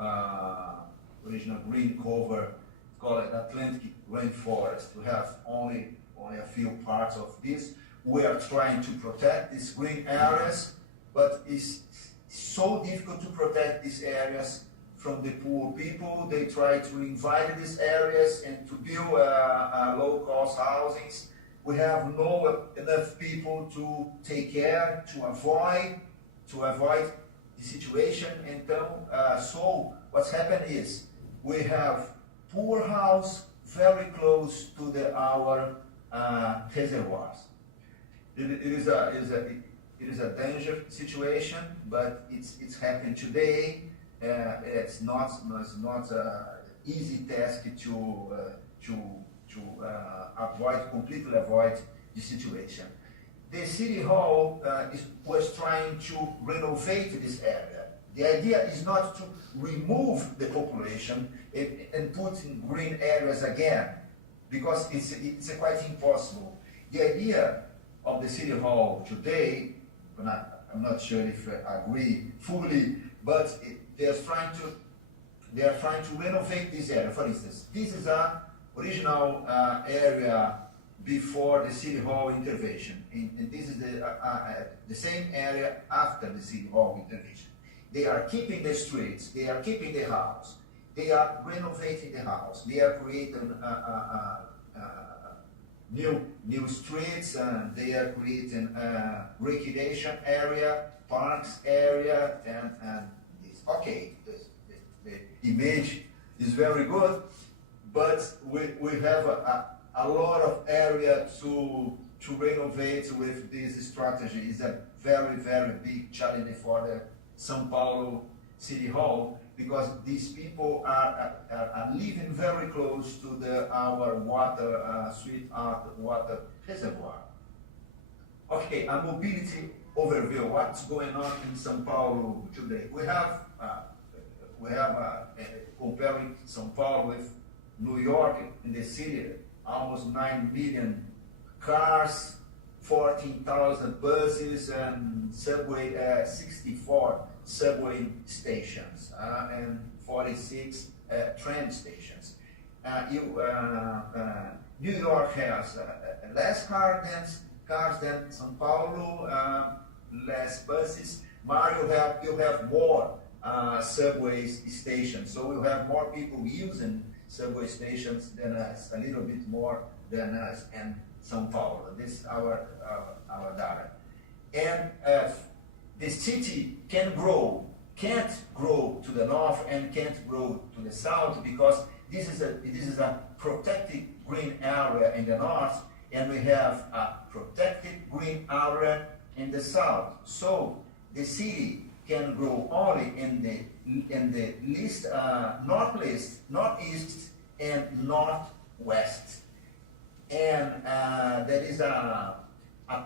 green cover, called Atlantic rainforest. We have only a few parts of this. We are trying to protect these green areas, but it's so difficult to protect these areas from the poor people. They try to invade these areas and to build low-cost housings. We have not enough people to take care, to avoid the situation. And so what's happened is we have poor house very close to our reservoirs. It is a danger situation, but it's happening today. It's not easy task to completely avoid the situation. The city hall was trying to renovate this area. The idea is not to remove the population and put in green areas again, because it's quite impossible. The idea of the city hall today, I'm not sure if I agree fully, but they are trying to renovate this area. For instance, this is an original area before the city hall intervention, and this is the same area after the city hall intervention. They are keeping the streets, they are keeping the house, they are renovating the house, they are creating new streets, and they are creating recreation area, parks area, and this. Okay, the image is very good, but we have a lot of area to renovate with this strategy. It's a very, very big challenge for the São Paulo City Hall, because these people are living very close to our water reservoir. Okay, a mobility overview. What's going on in São Paulo today? We have comparing São Paulo with New York in the city, almost 9 million cars, 14,000 buses, and 64 subway stations, and 46 train stations. New York has less cars than São Paulo, less buses. You have more subway stations, so you have more people using subway stations than us, a little bit more than us and São Paulo. This is our data. And the city can't grow to the north and can't grow to the south, because this is a protected green area in the north, and we have a protected green area in the south. So the city can grow only in the northeast and northwest. And there is a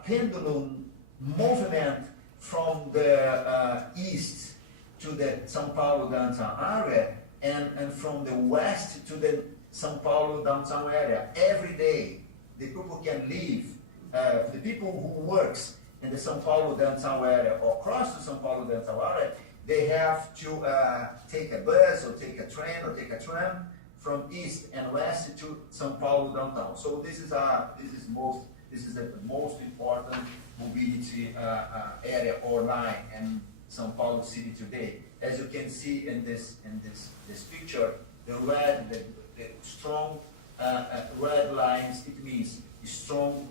pendulum movement from the east to the São Paulo downtown area, and from the west to the São Paulo downtown area. Every day, the people can leave. The people who works in the São Paulo downtown area or cross to São Paulo downtown area, they have to take a bus or take a train or take a tram from east and west to São Paulo downtown. So this is This is the most important mobility area or line in São Paulo City today. As you can see in this picture, the strong red lines, it means strong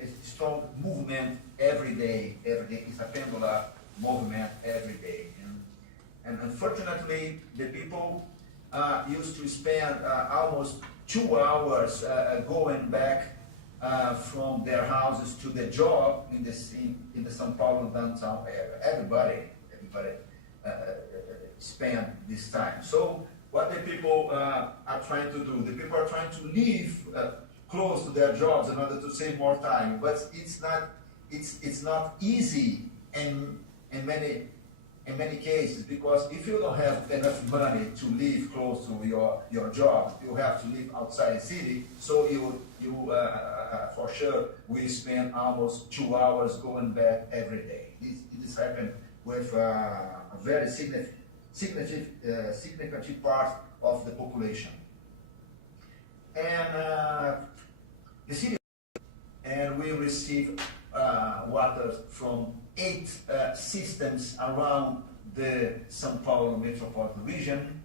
movement every day. Every day is a pendular movement every day. And unfortunately, the people used to spend almost 2 hours going back from their houses to the job in the São Paulo downtown area. Everybody spend this time. So what the people are trying to do, the people are trying to live close to their jobs in order to save more time, but it's not easy in many cases, because if you don't have enough money to live close to your job, you have to live outside the city, so you for sure will spend almost 2 hours going back every day. This happened with a very significant part of the population. And the city, and we receive water from 8 systems around the São Paulo metropolitan region,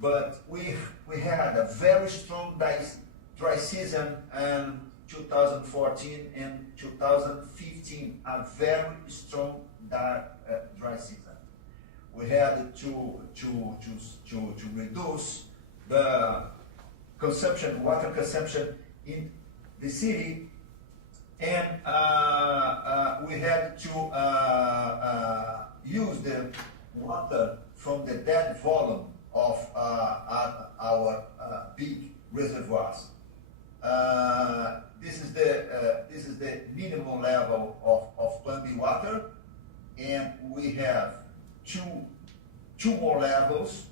but we had a very strong dry season in 2014 and 2015, a very strong dry season. We had to reduce the water consumption in the city, and we had to use the water from the dead volume of our big reservoirs. This is the minimum level of pumping water, and we have two more levels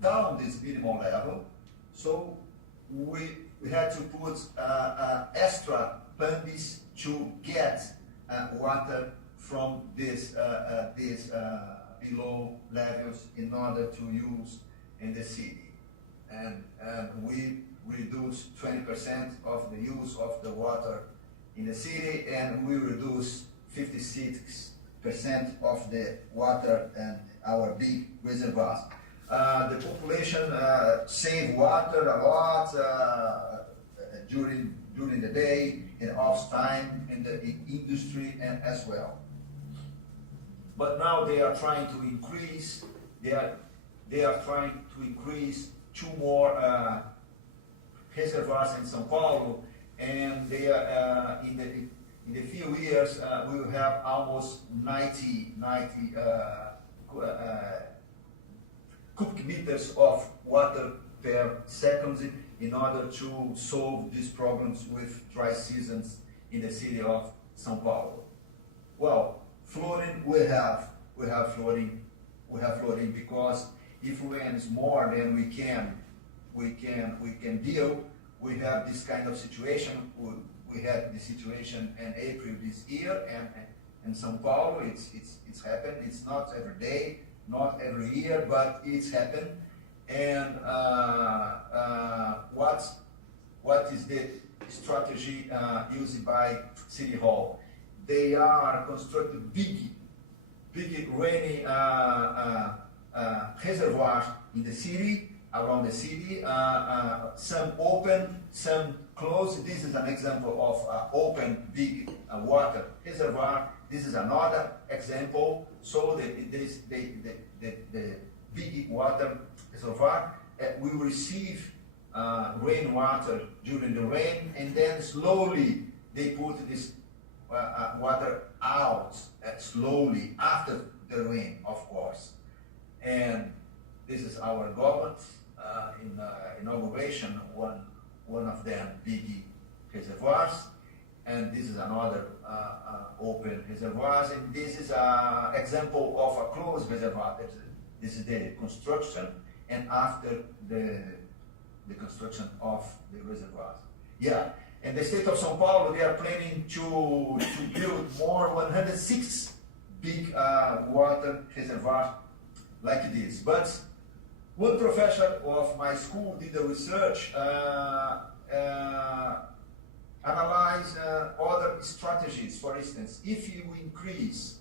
down this minimum level. So we had to put extra pumps to get water from these below levels in order to use in the city, and we reduced 20% of the use of the water in the city, and we reduced 56% of the water in our big reservoirs. The population saved water a lot during the day and off time in the industry and as well. But now they are trying to increase. They are trying to increase 2 more reservoirs in São Paulo, and they are in the few years we will have almost 90 cubic meters of water per second in order to solve these problems with dry seasons in the city of São Paulo. Well, flooding, we have flooding because if it rains more than we can deal. We have this kind of situation. We had this situation in April this year, and in São Paulo, it's happened. It's not every day, not every year, but it's happened. And what is the strategy used by City Hall? They are constructing big rainy reservoirs in the city, around the city, some open, some closed. This is an example of open big water reservoir. This is another example. So the big water reservoir will receive rainwater during the rain, and then slowly they put this water out slowly after the rain, of course. And this is our government inauguration, one of them big reservoirs, and this is another open reservoirs, and this is an example of a closed reservoir. This is the construction, and after the construction of the reservoirs. Yeah, and the state of São Paulo, they are planning to build more 106 big water reservoirs like this. But one professor of my school did the research. analyze other strategies. For instance, if you increase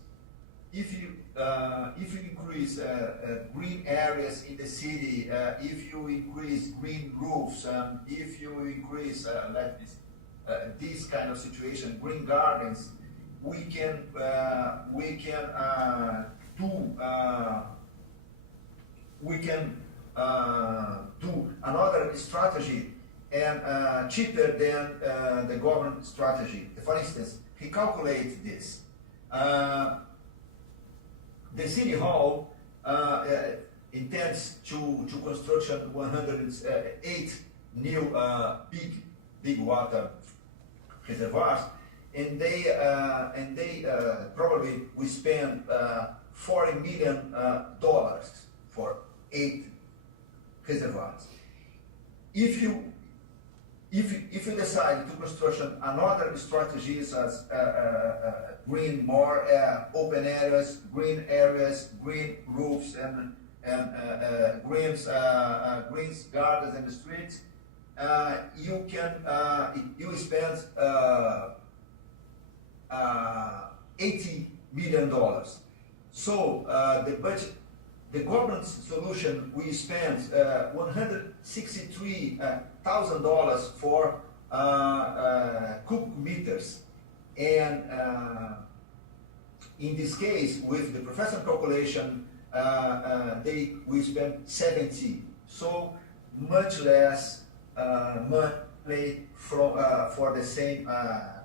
green areas in the city, if you increase green roofs, if you increase this kind of situation, green gardens, we can do another strategy and cheaper than the government strategy. For instance, he calculates this. The City Hall intends to construction 108 new big water reservoirs, and they probably will spend $40 million for 8 reservoirs. If you decide to construction another strategies as green more open areas, green roofs, and greens gardens and the streets, you spend $80 million. So the government solution, we spend $163,000 for cubic meters, and in this case, with the professional calculation, we spend 70. So much less money for the same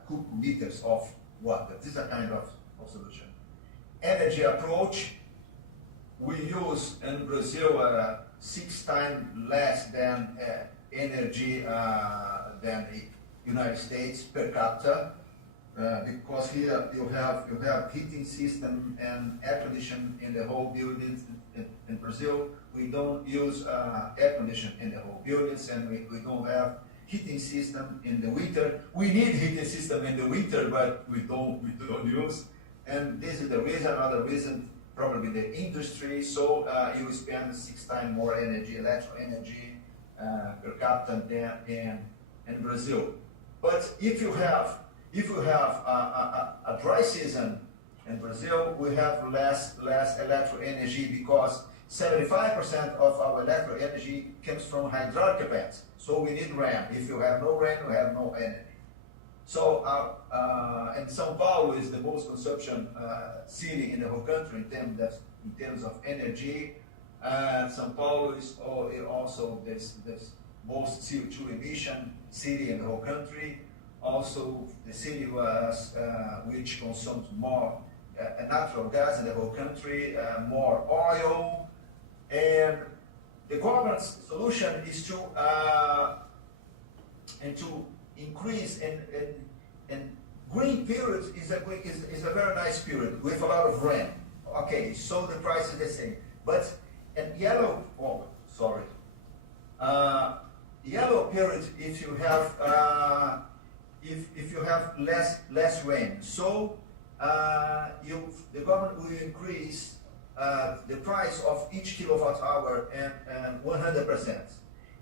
cubic meters of water. This is a kind of solution. Energy approach. We use in Brazil 6 times less than energy than the United States per capita, because here you have heating system and air conditioning in the whole buildings. In Brazil, we don't use air conditioning in the whole buildings, and we don't have heating system in the winter. We need heating system in the winter, but we don't use. And this is the reason. Another reason, probably the industry. So you spend 6 times more energy, electrical energy per capita than in Brazil. But if you have a dry season in Brazil, we have less electrical energy, because 75% of our electrical energy comes from hydraulic events. So we need rain. If you have no rain, you have no energy. So, and São Paulo is the most consumption city in the whole country in terms of energy. São Paulo is also this most CO2 emission city in the whole country. Also, the city which consumes more natural gas in the whole country, more oil, and the government's solution is to increase and green period is a very nice period with a lot of rain. Okay, so the price is the same. But in yellow period, if you have less rain, so the government will increase the price of each kilowatt hour and 100%.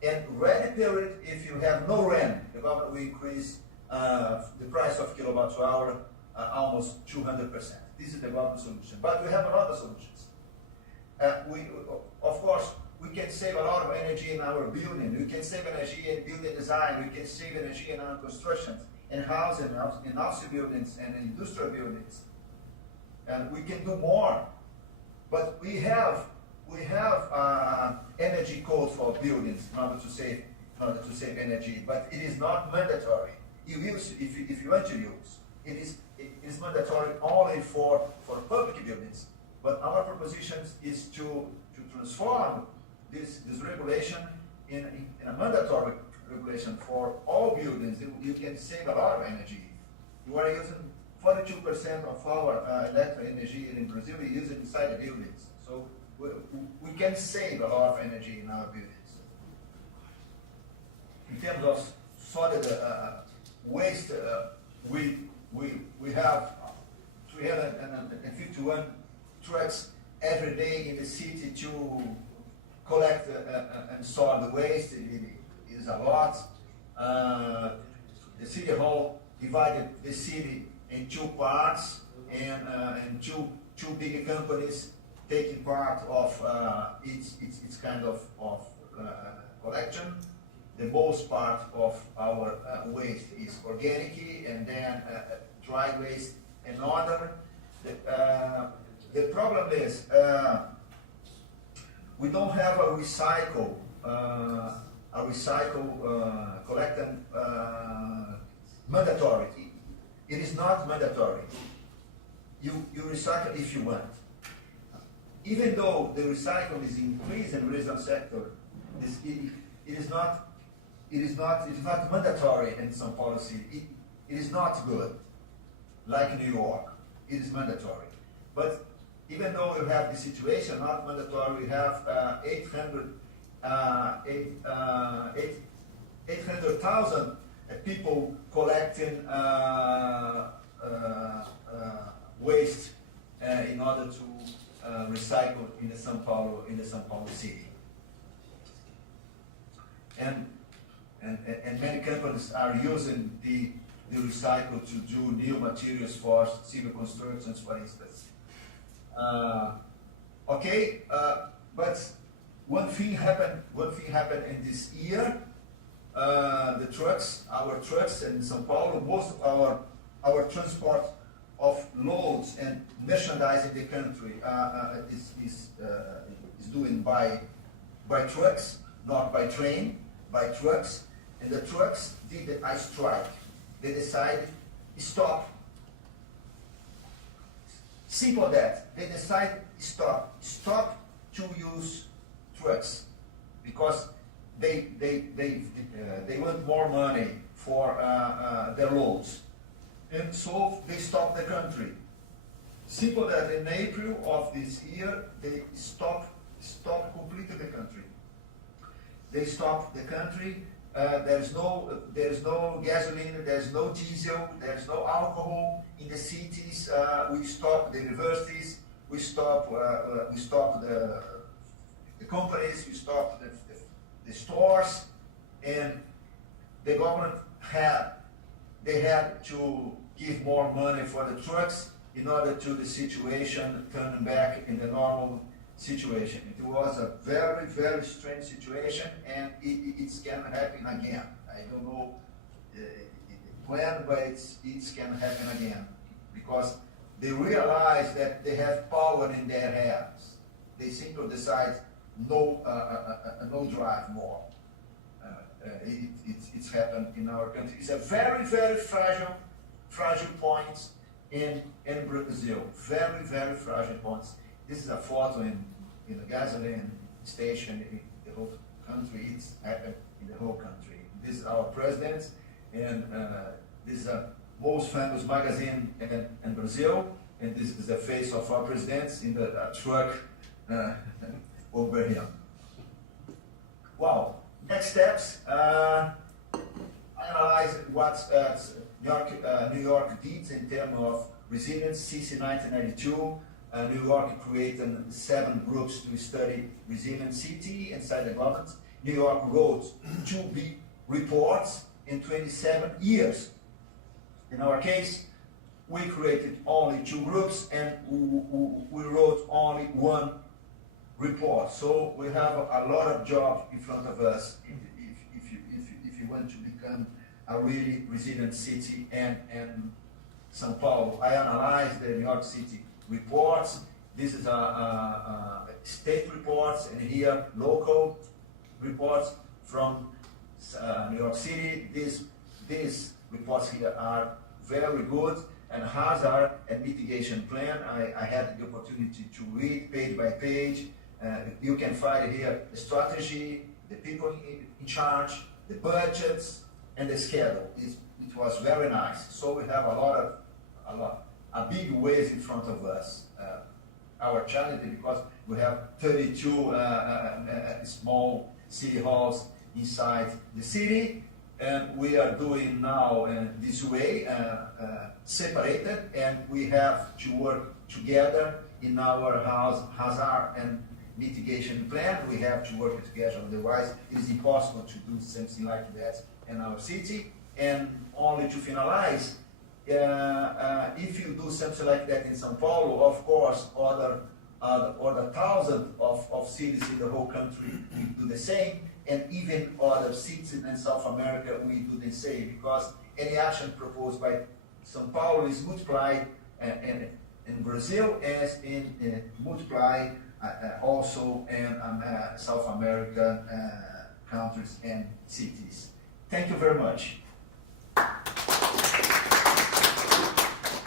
And rainy period, if you have no rain, the government will increase the price of kilowatt hour almost 200%. This is the government solution. But we have other solutions. Of course, we can save a lot of energy in our building. We can save energy in building design. We can save energy in our constructions, in housing, in office buildings, and in industrial buildings. And we can do more. But we have energy code for buildings in order to save energy, but it is not mandatory. You use if you want to use. It is mandatory only for public buildings. But our proposition is to transform this regulation in a mandatory regulation for all buildings. You can save a lot of energy. You are using 42% of our electric energy in Brazil. We use it inside the buildings. So we can save a lot of energy in our buildings. In terms of solid waste, we have 351 trucks every day in the city to collect and store the waste. It is a lot. the city hall divided the city in two parts, and two big companies taking part of its kind of collection. The most part of our waste is organic, and then dry waste another. The problem is we don't have a recycle collection mandatory. It is not mandatory. You recycle if you want. Even though the recycle is increased in the residential sector, it is not mandatory in some policy. It is not good, like New York. It is mandatory. But even though we have the situation not mandatory, we have 800,000 people collecting waste in order to recycle in the São Paulo city. And many companies are using the recycle to do new materials for civil constructions, for instance. But one thing happened in this year. Our trucks in São Paulo, most of our transport of loads and merchandise in the country is doing by trucks, not by train, by trucks. And the trucks did a strike. They decided stop. Simple that. They decided stop to use trucks because they want more money for their loads, and so they stopped the country. Simple that. In April of this year, they stopped completely the country. They stopped the country. There's no gasoline. There's no diesel. There's no alcohol in the cities. We stopped the universities. We stopped the companies. We stopped the stores, and the government had to give more money for the trucks in order to the situation turn back in the normal situation. It was a very, very strange situation, and it can happen again. I don't know when, but it can happen again because they realize that they have power in their hands. They simply decide no drive more. It's happened in our country. It's a very, very fragile point in Brazil. Very, very fragile points. This is a photo in a gasoline station in the whole country. It's happened in the whole country. This is our president, and this is the most famous magazine in Brazil, and this is the face of our president in the truck over here. Wow. Next steps. Analyze what New York did in terms of resilience since 1992. New York created 7 groups to study resilient city inside the government. New York wrote 2 big reports in 27 years. In our case, we created only 2 groups, and we wrote only 1 report. So we have a lot of job in front of us if you want to become a really resilient city. And São Paulo, I analyzed the New York City reports. This is a state reports, and here local reports from New York City. These reports here are very good, and hazard and mitigation plan. I had the opportunity to read page by page. You can find here the strategy, the people in charge, the budgets, and the schedule. It was very nice. So we have a big ways in front of us. Our challenge is because we have 32 small city halls inside the city, and we are doing now this way, separated, and we have to work together in our hazard and mitigation plan. We have to work together, otherwise it is impossible to do something like that in our city. And only to finalize, if you do something like that in São Paulo, of course, other thousands of cities in the whole country will do the same, and even other cities in South America will do the same, because any action proposed by São Paulo is multiplied in Brazil as in multiplied also in South American countries and cities. Thank you very much.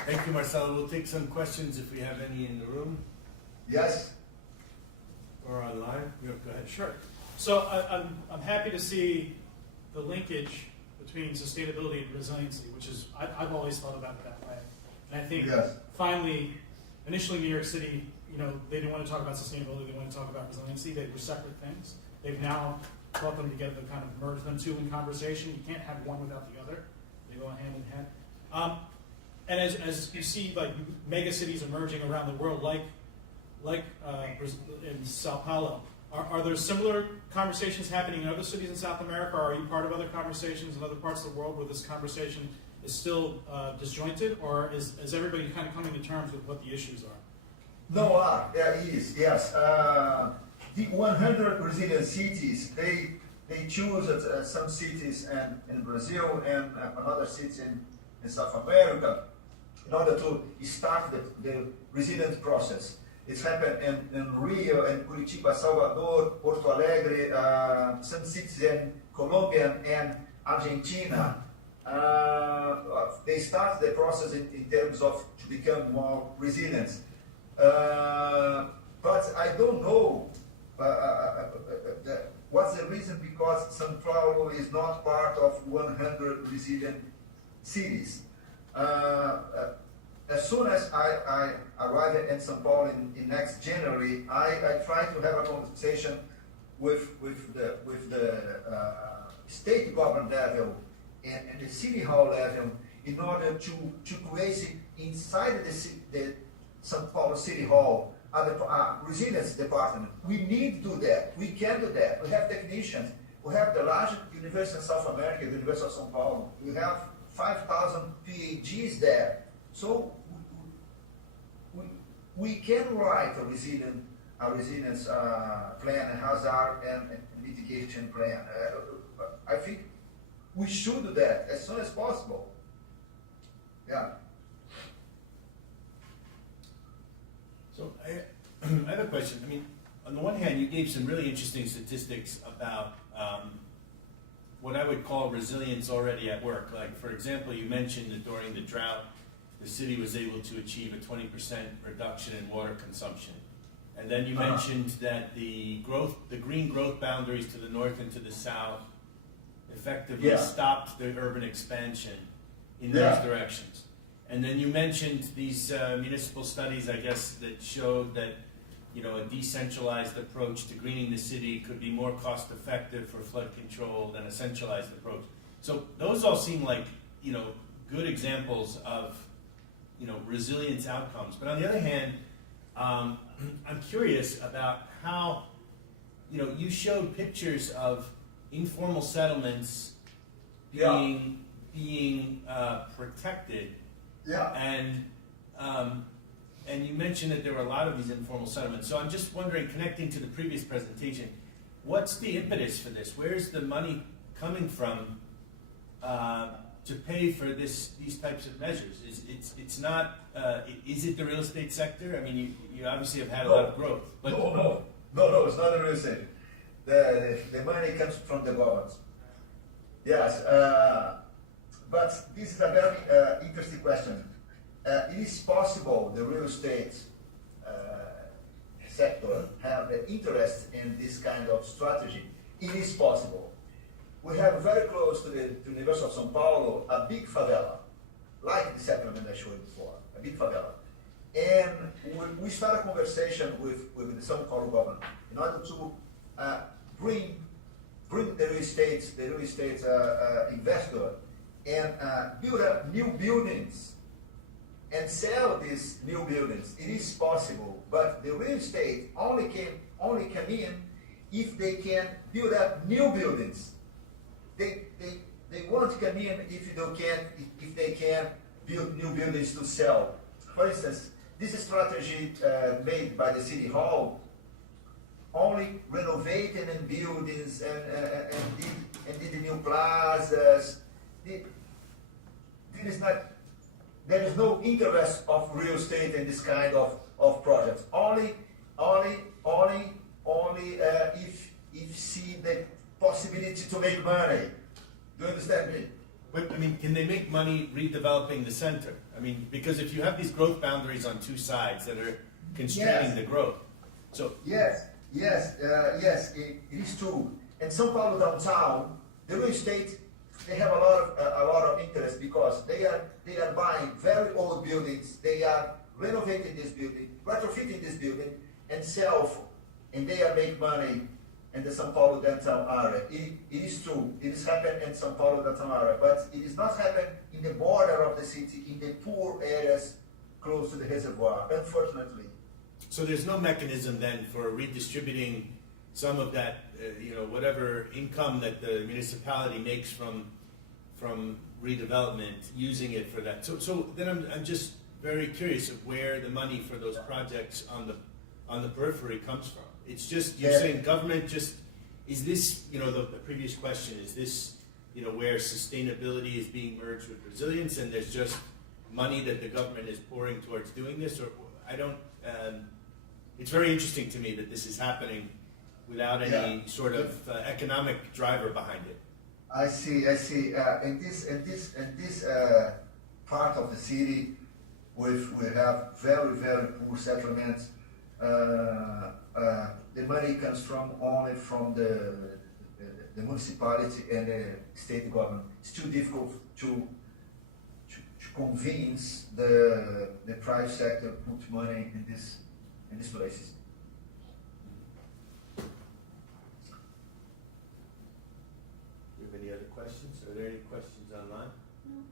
Thank you, Marcelo. We'll take some questions if we have any in the room Yes? or online. Go ahead. Sure. So I'm happy to see the linkage between sustainability and resiliency, which is, I've always thought about it that way. And I think Yes. finally, initially New York City, they didn't want to talk about sustainability, they wanted to talk about resiliency. They were separate things. They've now brought them together to kind of merge them two in conversation. You can't have one without the other. They go hand in hand. And as you see, like mega cities emerging around the world, like in Sao Paulo, are there similar conversations happening in other cities in South America? Or are you part of other conversations in other parts of the world where this conversation is still disjointed, or is everybody kind of coming to terms with what the issues are? No, there is, yes. The 100 resilient cities, they choose some cities in Brazil and another cities in South America in order to start the resilient process. It's happened in Rio, and Curitiba, Salvador, Porto Alegre, some cities in Colombia and Argentina. They start the process in terms of to become more resilient. But I don't know what's the reason, because São Paulo is not part of 100 resilient cities. As soon as I arrive in São Paulo in next January, I try to have a conversation with the state government level and the city hall level in order to create inside the São Paulo City Hall a resilience department. We need to do that. We can do that. We have technicians. We have the largest university in South America, the University of São Paulo. We have 5,000 PhDs there. So we can write a resilience plan, a hazard and mitigation plan. I think we should do that as soon as possible. Yeah. So I have a question. I mean, on the one hand, you gave some really interesting statistics about what I would call resilience already at work. Like, for example, you mentioned that during the drought, the city was able to achieve a 20% reduction in water consumption. And then you mentioned that the green growth boundaries to the north and to the south effectively stopped the urban expansion in those directions. And then you mentioned these municipal studies, I guess, that showed that a decentralized approach to greening the city could be more cost effective for flood control than a centralized approach. So those all seem like good examples of resilience outcomes. But on the other hand, I'm curious about how you showed pictures of informal settlements being protected. Yeah. And you mentioned that there were a lot of these informal settlements. So I'm just wondering, connecting to the previous presentation, what's the impetus for this? Where's the money coming from to pay for these types of measures? It's not. Is it the real estate sector? I mean, you obviously have had a lot of growth. But No, it's not the real estate. The money comes from the government. Yes, but this is a very interesting question. It is possible the real estate sector have the interest in this kind of strategy. It is possible. We have very close to the University of São Paulo a big favela, like the settlement I showed before, a big favela. And we start a conversation with the São Paulo government in order to bring the real estate investor and build up new buildings and sell these new buildings. It is possible, but the real estate only come in if they can build up new buildings. they won't come in if they can build new buildings to sell. For instance, this strategy made by the city hall only renovating and buildings and did the new plazas. There is no interest of real estate in this kind of projects. Only if see the possibility to make money. Do you understand me? But, I mean, can they make money redeveloping the center? I mean, because if you have these growth boundaries on two sides that are constraining Yes. the growth, so Yes, it is true. And São Paulo downtown, the real estate, they have a lot of interest because they are buying very old buildings, they are renovating this building, retrofitting this building, and and they are making money in the São Paulo downtown area. It is true. It is happening in São Paulo downtown area, but it is not happening in the border of the city, in the poor areas close to the reservoir, unfortunately. so there's no mechanism then for redistributing some of that, whatever income that the municipality makes from redevelopment, using it for that. So then I'm just very curious of where the money for those projects on the periphery comes from. It's just, you're Yeah. saying government just, is this, the previous question, is this, where sustainability is being merged with resilience and there's just money that the government is pouring towards doing this? Or I don't, it's very interesting to me that this is happening without any Yeah. sort of economic driver behind it. I see. In this part of the city, we have very poor settlements. The money comes only from the municipality and the state government. It's too difficult to convince the private sector to put money in these places. Do you have any other questions? Are there any questions online? No.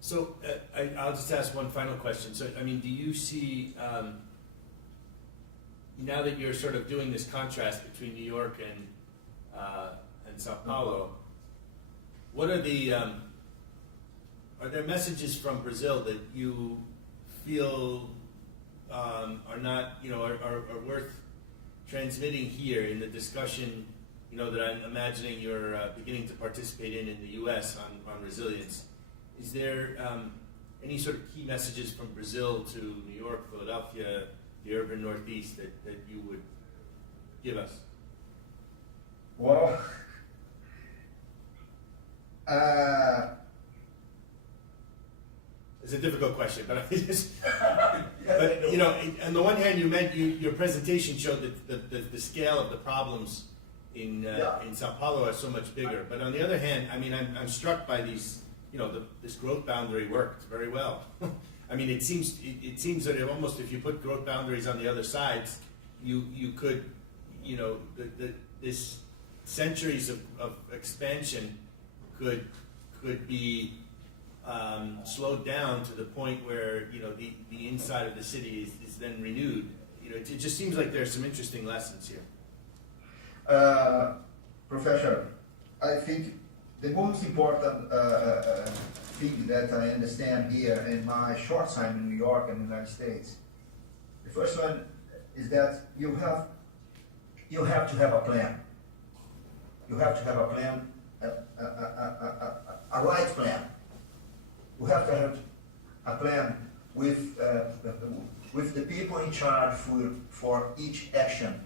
So I'll just ask one final question. So, I mean, do you see, now that you're sort of doing this contrast between New York and Sao Paulo, what are there messages from Brazil that you feel are not, are worth transmitting here in the discussion, that I'm imagining you're beginning to participate in the U.S. on resilience? Is there any sort of key messages from Brazil to New York, Philadelphia, the urban Northeast that you would give us? Well, It's a difficult question, but I just, yes, I know. on the one hand, your presentation showed that the scale of the problems in Sao Paulo are so much bigger. But on the other hand, I mean, I'm struck by these, this growth boundary worked very well. I mean, it seems that almost if you put growth boundaries on the other sides, you could, this centuries of expansion could be slowed down to the point where the inside of the city is then renewed. It just seems like there's some interesting lessons here. Professor, I think the most important thing that I understand here in my short time in New York and the United States, the first one is that you have to have a plan. You have to have a plan, a right plan. You have to have a plan with the people in charge for each action,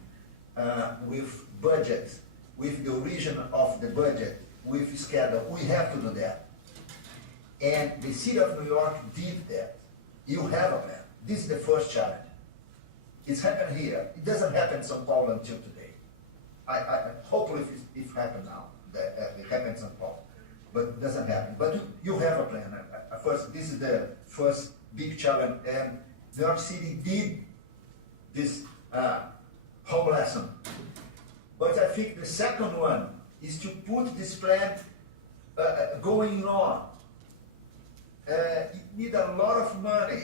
with budget, with the origin of the budget, with schedule. We have to do that. And the city of New York did that. You have a plan. This is the first challenge. It's happened here. It doesn't happen in São Paulo until today. I hopefully it happens now. It happens in São Paulo. But it doesn't happen. But you have a plan. First, this is the first big challenge. And New York City did this home lesson. But I think the second one is to put this plan going on. It needs a lot of money.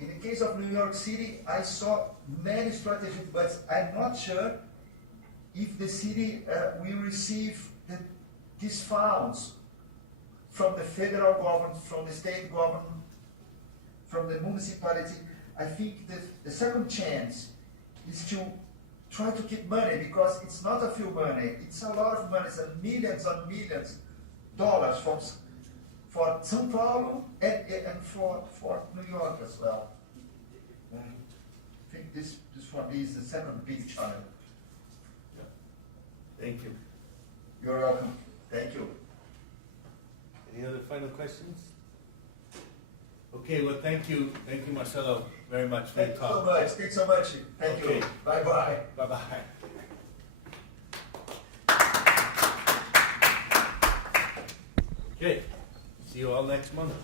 In the case of New York City, I saw many strategies, but I'm not sure if the city will receive these funds from the federal government, from the state government, from the municipality. I think that the second chance is to try to keep money, because it's not a few money, it's a lot of money, it's millions and millions dollars for São Paulo and for New York as well. I think this for me is the second big challenge. Thank you. You're welcome. Thank you. Any other final questions? Okay, well, thank you, Marcelo, very much for your Thank you so talk. much. Thanks so much. Thank Okay. you. Bye bye. Bye-bye. Okay, see you all next month.